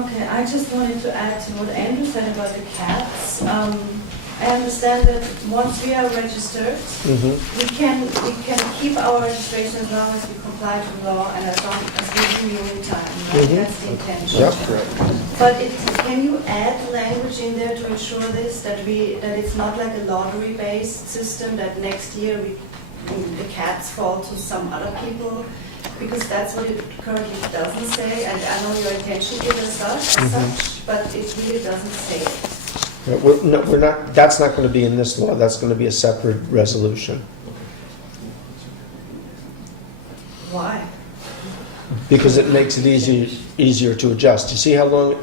Okay, I just wanted to add to what Andrew said about the cats. I understand that once we are registered, we can keep our registration as long as we comply to law and as long as we renew in time, right? That's the intention. Yep, correct. But can you add language in there to ensure this, that it's not like a lottery-based system, that next year the cats fall to some other people, because that's what it currently doesn't say, and I know your intention is as such, but it really doesn't say it. Yeah, we're not, that's not going to be in this law, that's going to be a separate resolution. Why? Because it makes it easier to adjust. You see how long,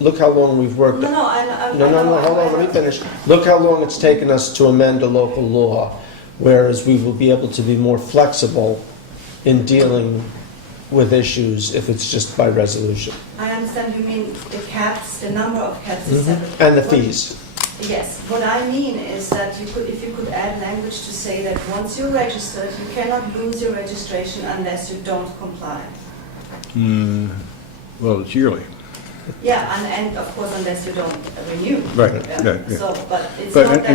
look how long we've worked. No, Hold on, let me finish. Look how long it's taken us to amend a local law, whereas we will be able to be more flexible in dealing with issues if it's just by resolution. I understand you mean the cats, the number of cats is separate. And the fees. Yes, what I mean is that you could, if you could add language to say that once you're registered, you cannot lose your registration unless you don't comply. Well, it's yearly. Yeah, and of course unless you don't renew. Right, Yeah. So, but it's But, not that.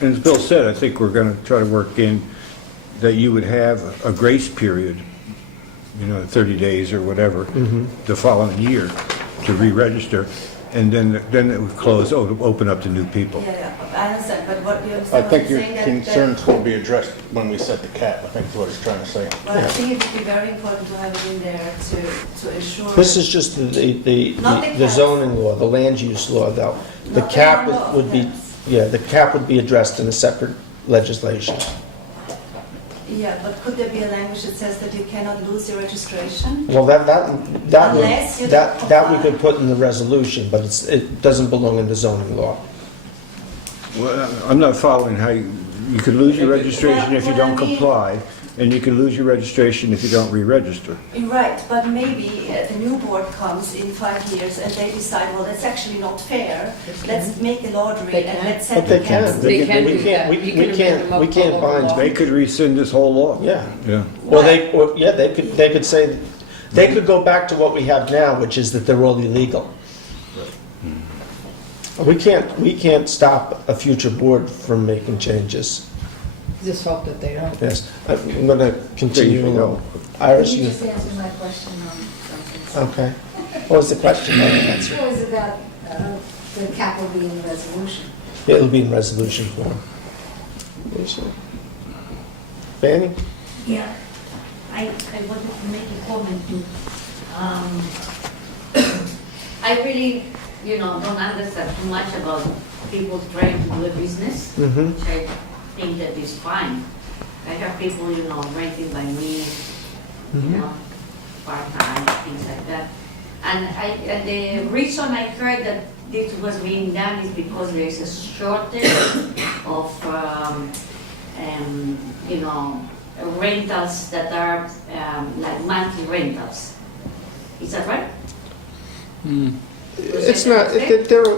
and as Bill said, I think we're going to try to work in that you would have a grace period, 30 days or whatever, the following year to re-register, and then it would close, open up to new people. Yeah, I understand, but what you I understand what think I'm your saying that. concerns will be addressed when we set the cap, I think is what he's trying to say. Well, I think it would be very important to have it in there to ensure. This is just the zoning law, the land use law, though. The Not the cap number of would be, cats. the cap would be addressed in a separate legislation. Yeah, but could there be a language that says that you cannot lose your registration? Well, Unless you that we comply. could put in the resolution, but it doesn't belong in the zoning law. Well, I'm not following how you could lose your registration if you Well, don't I mean- comply, and you could lose your registration if you don't re-register. You're right, but maybe the new board comes in 5 years and they decide, well, that's actually not fair. Let's make a lottery and let's set But they the can. caps. They can do We that. can't, You can amend them up we to can't local bind. law. They could rescind this whole law. Yeah. Yeah. Well, they could say, they could go back to what we have now, which is that they're all illegal. We can't stop a future board from making changes. Just hope that they don't. Yes, I'm going to continue. There you go. Iris, You you, just answered my question on something. okay. What was the question? It was about the cap will be in the resolution. It'll be in resolution form. Fanny? Yeah, I wanted to make a comment too. I really, don't understand too much about people trying to do a business, Mm-hmm. which I think that is fine. I have people, renting by me, part-time, things like that. And the reason I heard that this was being done is because there is a shortage of, rentals that are like monthly rentals. Is that right? It's not,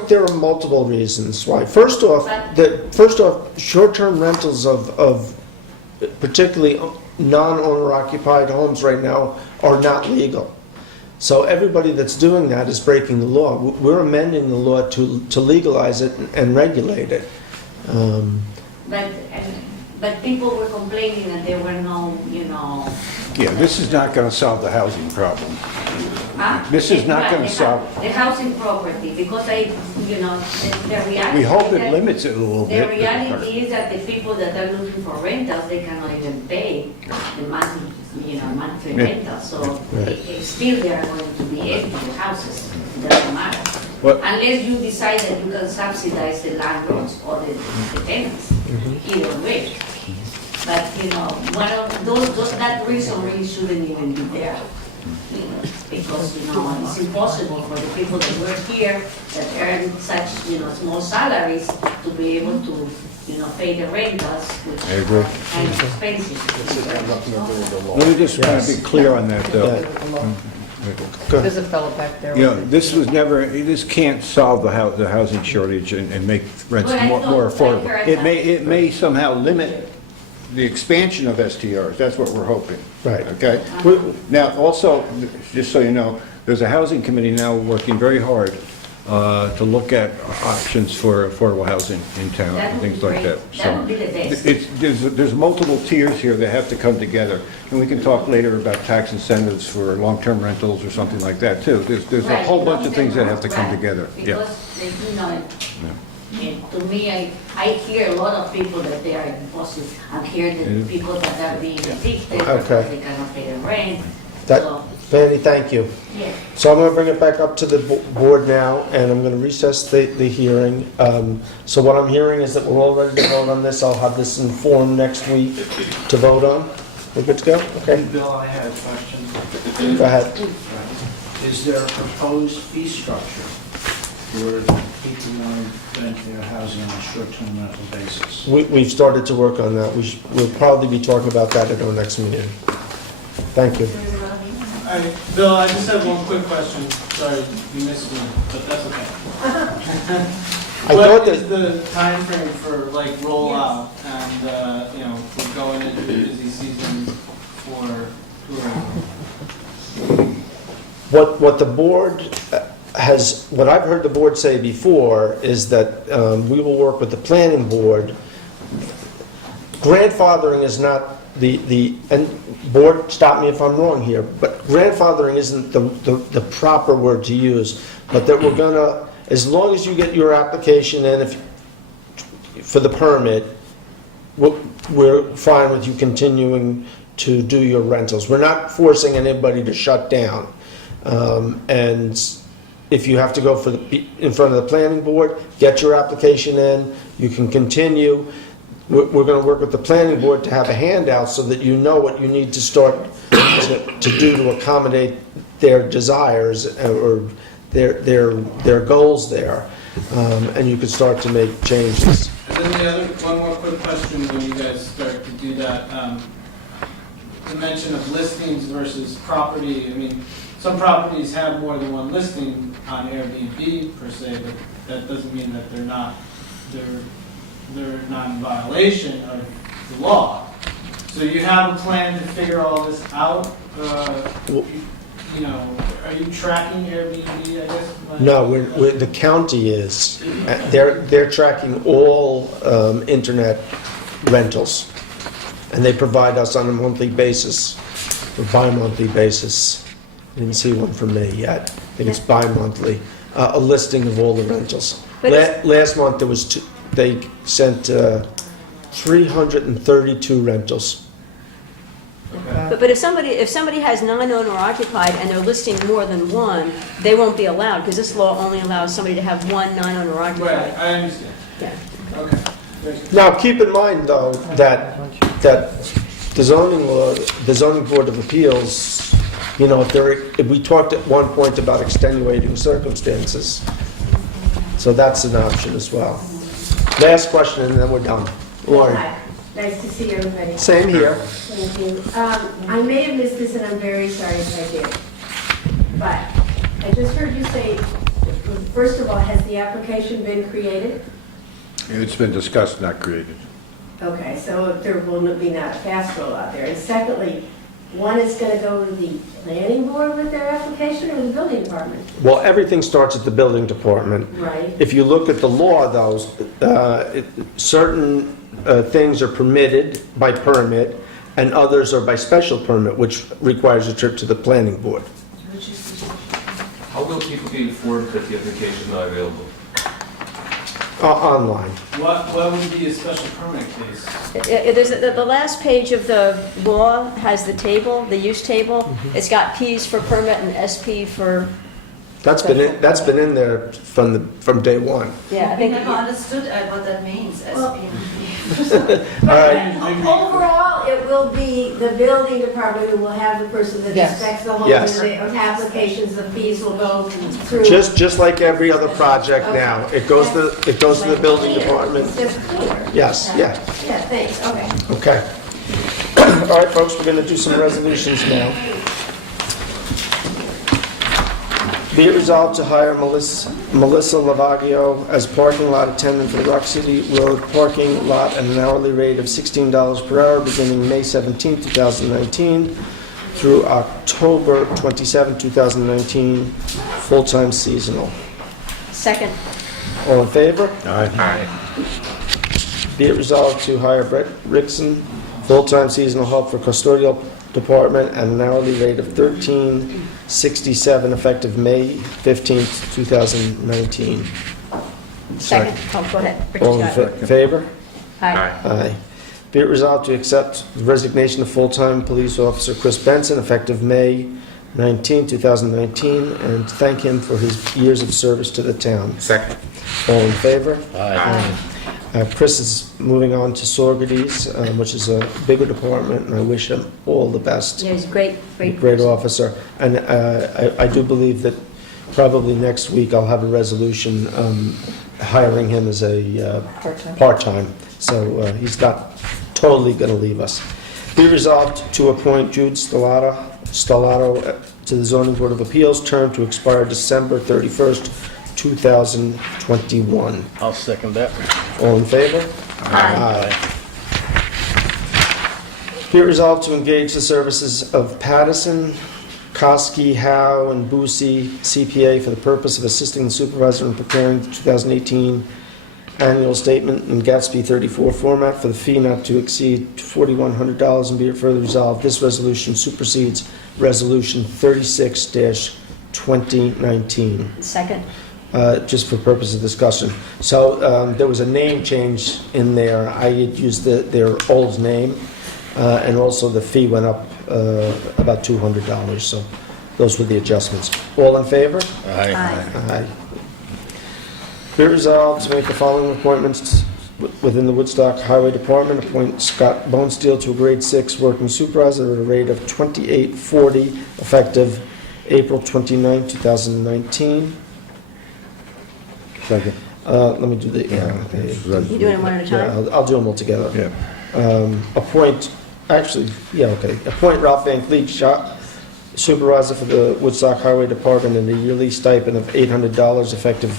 there are multiple reasons why. First off, short-term rentals of particularly non-owner occupied homes right now are not legal. So everybody that's doing that is breaking the law. We're amending the law to legalize it and regulate it. But people were complaining that there were no, Yeah, this is not going to solve the housing problem. This is not going to solve. The housing property, because the reality. We hope is it that- still a little bit. The reality is that the people that are looking for rentals, they cannot even pay the monthly Yeah. rental. So Right. still they are going to be empty houses. It doesn't matter. What- Unless you decide that you can subsidize the landlords or the tenants, either way. But, one of those, that reason really shouldn't even be there. Because, it's impossible for the people that work here, that earn such, small salaries, to be able to, pay the rentals, which I agree. are kind of expensive. Let me just kind of be clear on that, though. There's a fellow back there. This can't solve the housing shortage and make rents Well, I more thought- affordable. I heard It may somehow limit the expansion of STRs, that's what we're hoping. Right. Okay? Now, also, just so you know, there's a housing committee now working very hard to look at options for affordable housing in town That and would things be like great. that. That would be the best. There's multiple tiers here that have to come together, and we can talk later about tax incentives for long-term rentals or something like that, too. There's a Right, whole bunch of things that long-term, have to come right. together. Yeah. Because, And to me, I hear a lot of people that they are in buses. I hear the people that are being evicted because Okay. they cannot pay the rent. That, So, Fanny, thank you. yeah. So I'm going to bring it back up to the board now, and I'm going to recess the hearing. So what I'm hearing is that we're all ready to vote on this. I'll have this in form next week to vote on. We're good to go? Okay, Bill, I had a question. go ahead. Is there a proposed fee structure for people who want to rent their housing on a short-term rental basis? We've started to work on that. We'll probably be talking about that at our next meeting. Thank you. Bill, I just have one quick question. Sorry, you missed me, but that's okay. I thought What is that, the time frame for like rollout and, you know, we're going into the busy season for tourism? what the board what I've heard the board say before is that we will work with the planning board. Grandfathering is not and board, stop me if I'm wrong here, but grandfathering isn't the proper word to use, but that we're gonna, as long as you get your application in for the permit, we're fine with you continuing to do your rentals. We're not forcing anybody to shut down. And if you have to go in front of the planning board, get your application in, you can continue. We're going to work with the planning board to have a handout so that you know what you need to start to do to accommodate their desires or their goals there. And you can start to make changes. And then one more quick question when you guys start to do that. The mention of listings versus property. I mean, some properties have more than one listing on Airbnb per se, but that doesn't mean that they're not in violation of the law. So you have a plan to figure all this out? You know, are you tracking Airbnb, I guess? No, the county is. They're tracking all internet rentals, and they provide us on a monthly basis or bi-monthly basis. I didn't see one from me yet. I think it's bi-monthly. A listing of all the rentals. Last month there was they sent 332 rentals. But if somebody has non-owner occupied and they're listing more than one, they won't be allowed, because this law only allows somebody to have one non-owner occupied. Right, I understand. Yeah. Okay. Now, keep in mind, though, that the zoning law, the zoning board of appeals, you know, if we talked at one point about extenuating circumstances, so that's an option as well. Last question, and then we're done. Lauren. Hi, nice to see everybody. Same here. Thank you. I may have missed this, and I'm very sorry if I did. But I just heard you say, first of all, has the application been created? It's been discussed, not created. Okay, so there will be not a fast roll out there. And secondly, one is going to go to the planning board with their application or the building department? Well, everything starts at the building department. Right. If you look at the law, though, certain things are permitted by permit, and others are by special permit, which requires a trip to the planning board. How will people be informed that the application is not available? Online. What would be a special permit case? There's the last page of the law has the table, the use table. It's got Ps for permit and SP for. That's been in there from day one. Yeah, I think. never understood what that means, Overall, it will be the building department who will have the person that Yes. inspects the homes Yes. and the applications, the fees will go through. Just like every other project now, it goes to the building Clear. department. It's just clear. Yes, yeah. Yeah, thanks, okay. Okay. All right, folks, we're going to do some resolutions now. Be it resolved to hire Melissa Lavaggio as parking lot attendant for the Rock City Road parking lot at an hourly rate of $16 per hour beginning May 17, 2019 through October 27, 2019, full-time seasonal. Second. All in favor? Aye. Be it resolved to hire Brett Rickson, full-time seasonal help for custodial department at an hourly rate of $13.67 effective May 15th, 2019. Second. Oh, go ahead. Richard, All in got it. favor? Aye. Aye. Be it resolved to accept the resignation of full-time police officer Chris Benson effective May 19, 2019, and thank him for his years of service to the town. Second. All in favor? Aye. Chris is moving on to Sorgerties, which is a bigger department, and I wish him all the best. Yeah, he's a great. Great officer. And I do believe that probably next week I'll have a resolution hiring him as a part-time. So he's not totally going to leave us. Be resolved to appoint Jude Stellato to the Zoning Board of Appeals, term to expire December 31st, 2021. I'll second that. All in favor? Aye. Be it resolved to engage the services of Pattison, Koski, Howe, and Boosie CPA for the purpose of assisting the supervisor in preparing the 2018 annual statement in Gatsby 34 format for the fee not to exceed $4,100, and be it further resolved, this resolution supersedes Resolution 36-2019. Second. Just for purpose of discussion. So there was a name change in there. I had used their old name, and also the fee went up about $200. So those were the adjustments. All in favor? Aye. Aye. Be it resolved to make the following appointments within the Woodstock Highway Department. Appoint Scott Bonesteel to a grade 6 working supervisor at a rate of $28.40 effective April 29, 2019. Second. Let me do the, You doing them one at a time? yeah, I'll do them all together. Yeah. Appoint Ralph Van Cleet, supervisor for the Woodstock Highway Department, and a yearly stipend of $800 effective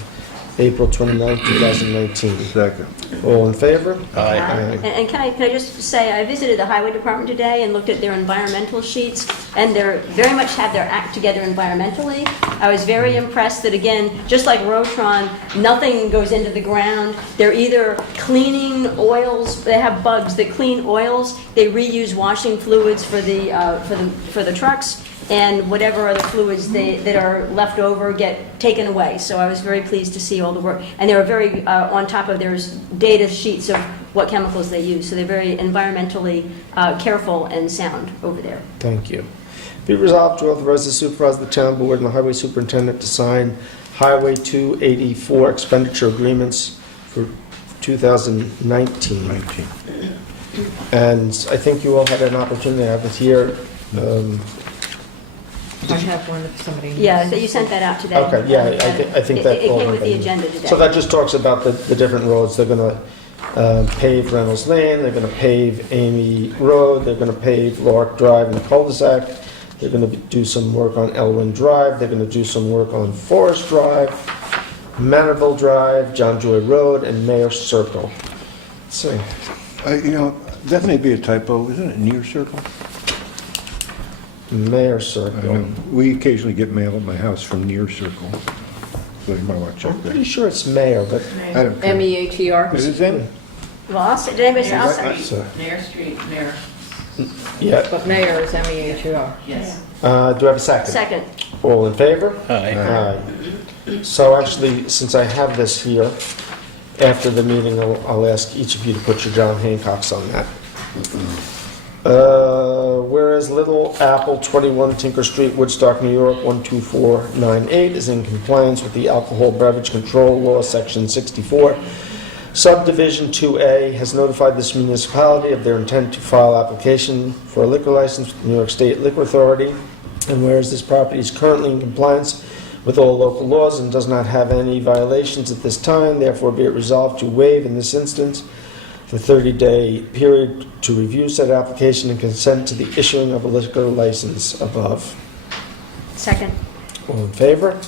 April 29, 2019. Second. All in favor? Aye. And can I just say, I visited the highway department today and looked at their environmental sheets, and they're very much have their act together environmentally. I was very impressed that, again, just like Rotron, nothing goes into the ground. They're either cleaning oils, they have bugs that clean oils, they reuse washing fluids for the trucks, and whatever other fluids that are left over get taken away. So I was very pleased to see all the work. And they were very on top of their data sheets of what chemicals they use. So they're very environmentally careful and sound over there. Thank you. Be resolved to authorize the supervisor of the town board and the highway superintendent to sign Highway 284 expenditure agreements for 2019. And I think you all had an opportunity, I have it here. I have one if somebody... Yeah, so you sent that out today. Okay, yeah, I think that... It came with the agenda today. So that just talks about the different roads. They're going to pave Reynolds Lane, they're going to pave Amy Road, they're going to pave Lark Drive and the cul-de-sac, they're going to do some work on Elwyn Drive, they're going to do some work on Forest Drive, Manorville Drive, John Joy Road, and Mayor Circle. Let's see. That may be a typo, isn't it near Circle? Mayor Circle. We occasionally get mail at my house from near Circle, so you might want to check I'm that. pretty sure it's Mayor, but... I don't care. M-E-H-E-R. Is it them? Well, I'll say, did anybody say, I'll say? Mayor Street, Mayor. Yeah. But mayor is M-E-H-E-R. Yes. Do I have a second? Second. All in favor? Aye. Aye. So actually, since I have this here, after the meeting, I'll ask each of you to put your John Hancocks on that. Whereas Little Apple, 21 Tinker Street, Woodstock, New York, 12498 is in compliance with the Alcohol Beverage Control Law, Section 64. Subdivision 2A has notified this municipality of their intent to file application for a liquor license with the New York State Liquor Authority. And whereas this property is currently in compliance with all local laws and does not have any violations at this time, therefore be it resolved to waive in this instance the 30-day period to review said application and consent to the issuing of a liquor license above. Second. All in favor?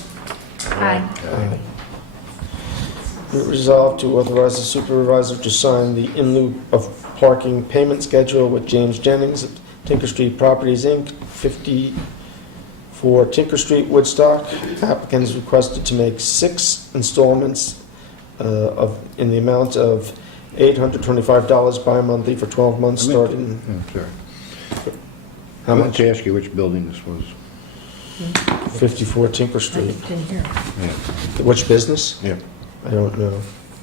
Aye. Aye. Be it resolved to authorize the supervisor to sign the in lieu of parking payment schedule with James Jennings, Tinker Street Properties, Inc., 54 Tinker Street, Woodstock. Applicant is requested to make 6 installments in the amount of $825 bi-monthly for 12 months starting... Sorry. How I much? meant to ask you which building this was. 54 Tinker Street. Didn't hear. Yeah. Which business? Yeah. I don't know.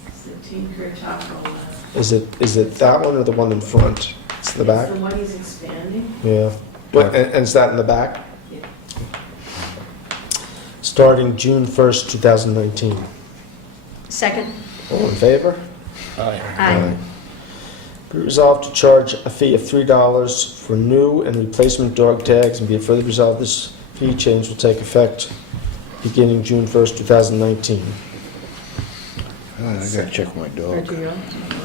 It's the Teen Career Taco one. Is it that one or the one in front? It's the back? It's the one he's expanding. Yeah. And is that in the back? Yeah. Starting June 1st, 2019. Second? All in favor? Aye. Be resolved to charge a fee of $3 for new and replacement dog tags, and be it further resolved, this fee change will take effect beginning June 1st, 2019. I gotta check my dog. Reggie, you?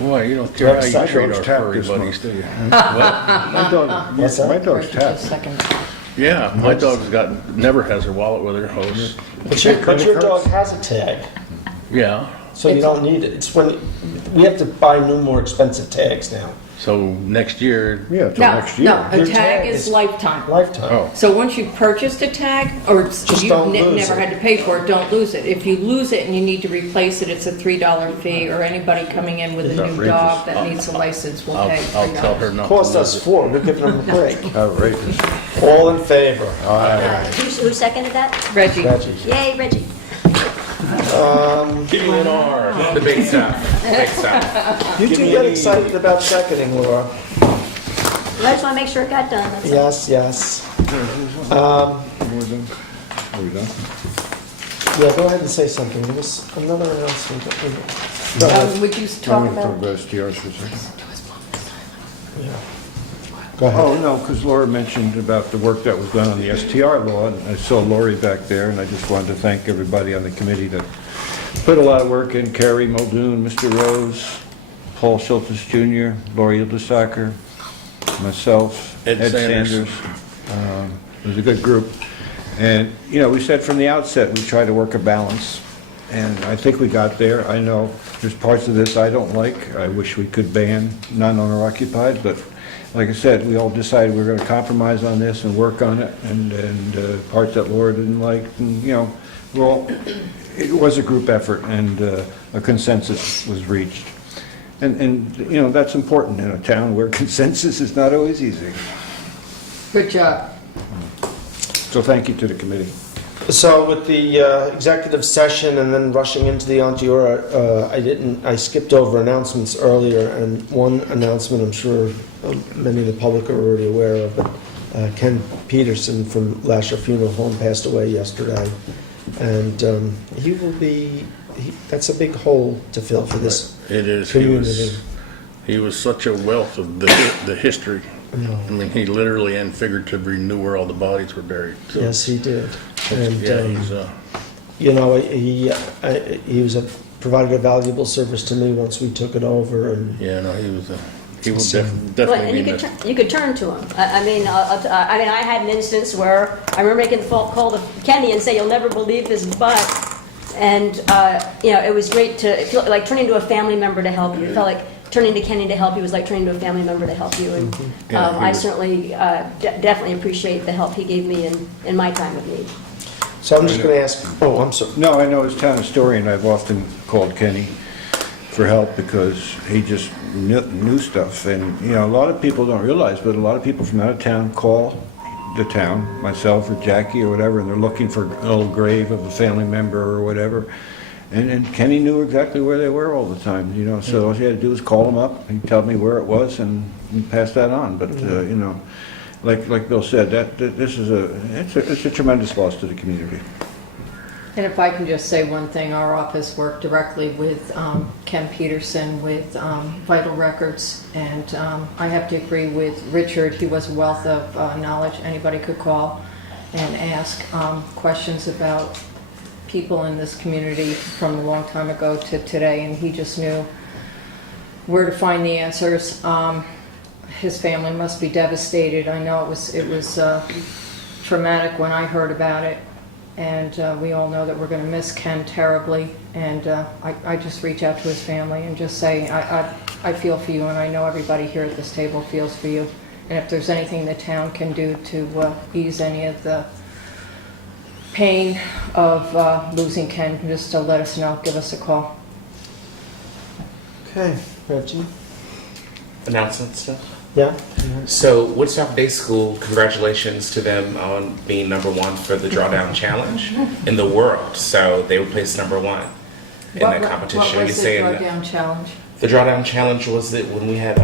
Boy, you don't care how you That treat dog's our tapped furry this buddies, do you? My dog, What's that? my dog's Reggie, tapped. just second. Yeah, my dog's never has her wallet with her host. But your dog has a tag, Yeah, so you don't need it. It's when, we have to buy new, more expensive tags now. so next year, Yeah, till No, next year. no, a Your tag tag is is- lifetime. Lifetime. oh, So once you've purchased a tag, or Just you've don't lose never it. had to pay for it, don't lose it. If you lose it and you need to replace it, it's a $3 fee, or anybody coming in with a It's new outrageous. dog that needs a license will I'll pay I'll tell her $3. not to Cost us lose it. 4, we're giving them a break. Outrageous. All in favor? Who seconded that? Reggie. Reggie. Yay, Reggie. Give me an R. The big stuff. Big stuff. You do get excited about seconding, Laura. I just want to make sure it got done, that's all. Yes, yes. We're done. Are we done? Yeah, go ahead and say something. There was another announcement. Go ahead. Would you Let talk me about? talk about STRs for a second. Yeah. Go ahead. Oh, no, because Laura mentioned about the work that was done on the STR law, and I saw Lori back there, and I just wanted to thank everybody on the committee that put a lot of work in. Carrie Muldoon, Mr. Rose, Paul Schultes Jr., Lori Ildesacker, myself, Ed Ed Sanders. Sanders. It was a good group. And, you know, we said from the outset, we try to work a balance, and I think we got there. I know there's parts of this I don't like. I wish we could ban non-owner occupied, but like I said, we all decided we were going to compromise on this and work on it, and parts that Laura didn't like, and, you know, well, it was a group effort, and a consensus was reached. And, you know, that's important in a town where consensus is not always easy. Good job. So thank you to the committee. So with the executive session and then rushing into the Ontiora, I skipped over announcements earlier, and one announcement I'm sure many of the public are already aware of, but Ken Peterson from Lasher Funeral Home passed away yesterday. And he will be, that's a big hole to fill for this It is. community. He was such a wealth of the history. I mean, he literally and figuratively knew where all the bodies were buried. So, Yes, he did. And, yeah, he's you know, he was provided a valuable service to me once we took it over, and yeah, no, he was he will So- Well, definitely and be you could, missed. you could turn to him. I mean, I had an instance where I remember making the phone call to Kenny and say, "You'll never believe this, but," and you know, it was great to it felt like turning to a family member to help you. It felt like turning to Kenny to help you was like turning to a family member to help you. And Yeah, he I was- certainly definitely appreciate the help he gave me in my time of need. so I'm just going to ask. Oh, I'm sorry. No, I know as town historian, I've often called Kenny for help because he just knew stuff. And, you know, a lot of people don't realize, but a lot of people from out of town call the town, myself or Jackie or whatever, and they're looking for an old grave of a family member or whatever. And Kenny knew exactly where they were all the time, you know, so all he had to do was call them up, he'd tell me where it was, and he'd pass that on. But, you know, like Bill said, this is it's a tremendous loss to the community. And if I can just say one thing, our office worked directly with Ken Peterson with Vital Records, and I have to agree with Richard. He was a wealth of knowledge. Anybody could call and ask questions about people in this community from a long time ago to today, and he just knew where to find the answers. His family must be devastated. I know it was traumatic when I heard about it. And we all know that we're going to miss Ken terribly. And I just reach out to his family and just say, I feel for you, and I know everybody here at this table feels for you. And if there's anything the town can do to ease any of the pain of losing Ken, just to let us know, give us a call. Okay, Reggie. Announcements stuff. Yeah. So Woodstock Day School, congratulations to them on being #1 for the Drawdown Challenge in the world. So they were placed #1. in that competition. What You're was the saying drawdown challenge? the drawdown challenge was that when we had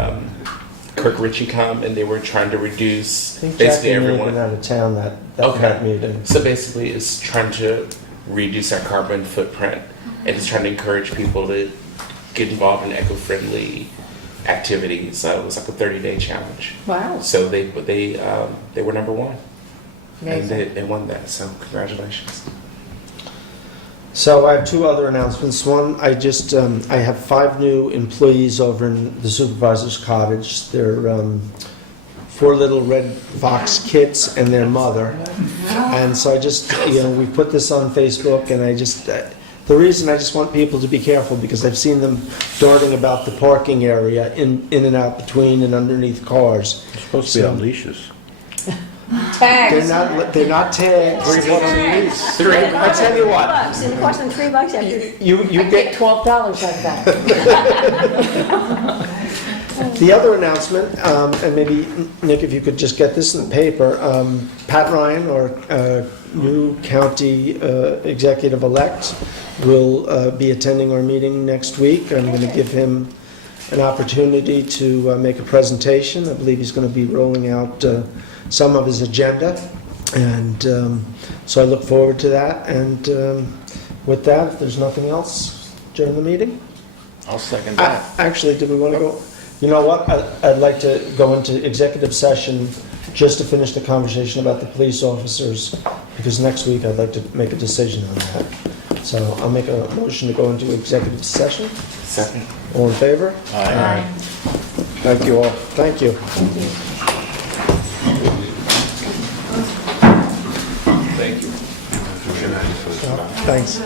Kirk Ritchie come and they were trying to reduce I think basically Jackie may have everyone. been out of town that meeting. So basically, it's trying to reduce our carbon footprint and it's trying to encourage people to get involved in eco-friendly activities. So it was like a 30-day challenge. Wow. So they were number one, and Amazing. they won that. So congratulations. So I have two other announcements. One, I have 5 new employees over in the supervisor's cottage. They're 4 little red fox kits and their mother. And so we put this on Facebook, and the reason I just want people to be careful because I've seen them darting about the parking area in and out between and underneath cars. It's supposed to be on leashes. Tags. They're not tagged. I tell you what. $3. It costs them $3 after. You I get $12 out of that. The other announcement, and maybe Nick, if you could just get this in the paper, Pat Ryan, our new county executive-elect, will be attending our meeting next week. I'm going to give him an opportunity to make a presentation. I believe he's going to be rolling out some of his agenda, and so I look forward to that. And with that, if there's nothing else during the meeting? I'll second that. Actually, do we want to go? You know what? I'd like to go into executive session just to finish the conversation about the police officers, because next week I'd like to make a decision on that. So I'll make a motion to go into executive session. Second. All in favor? Aye. Thank you all. Thank you. Thank you. Thanks.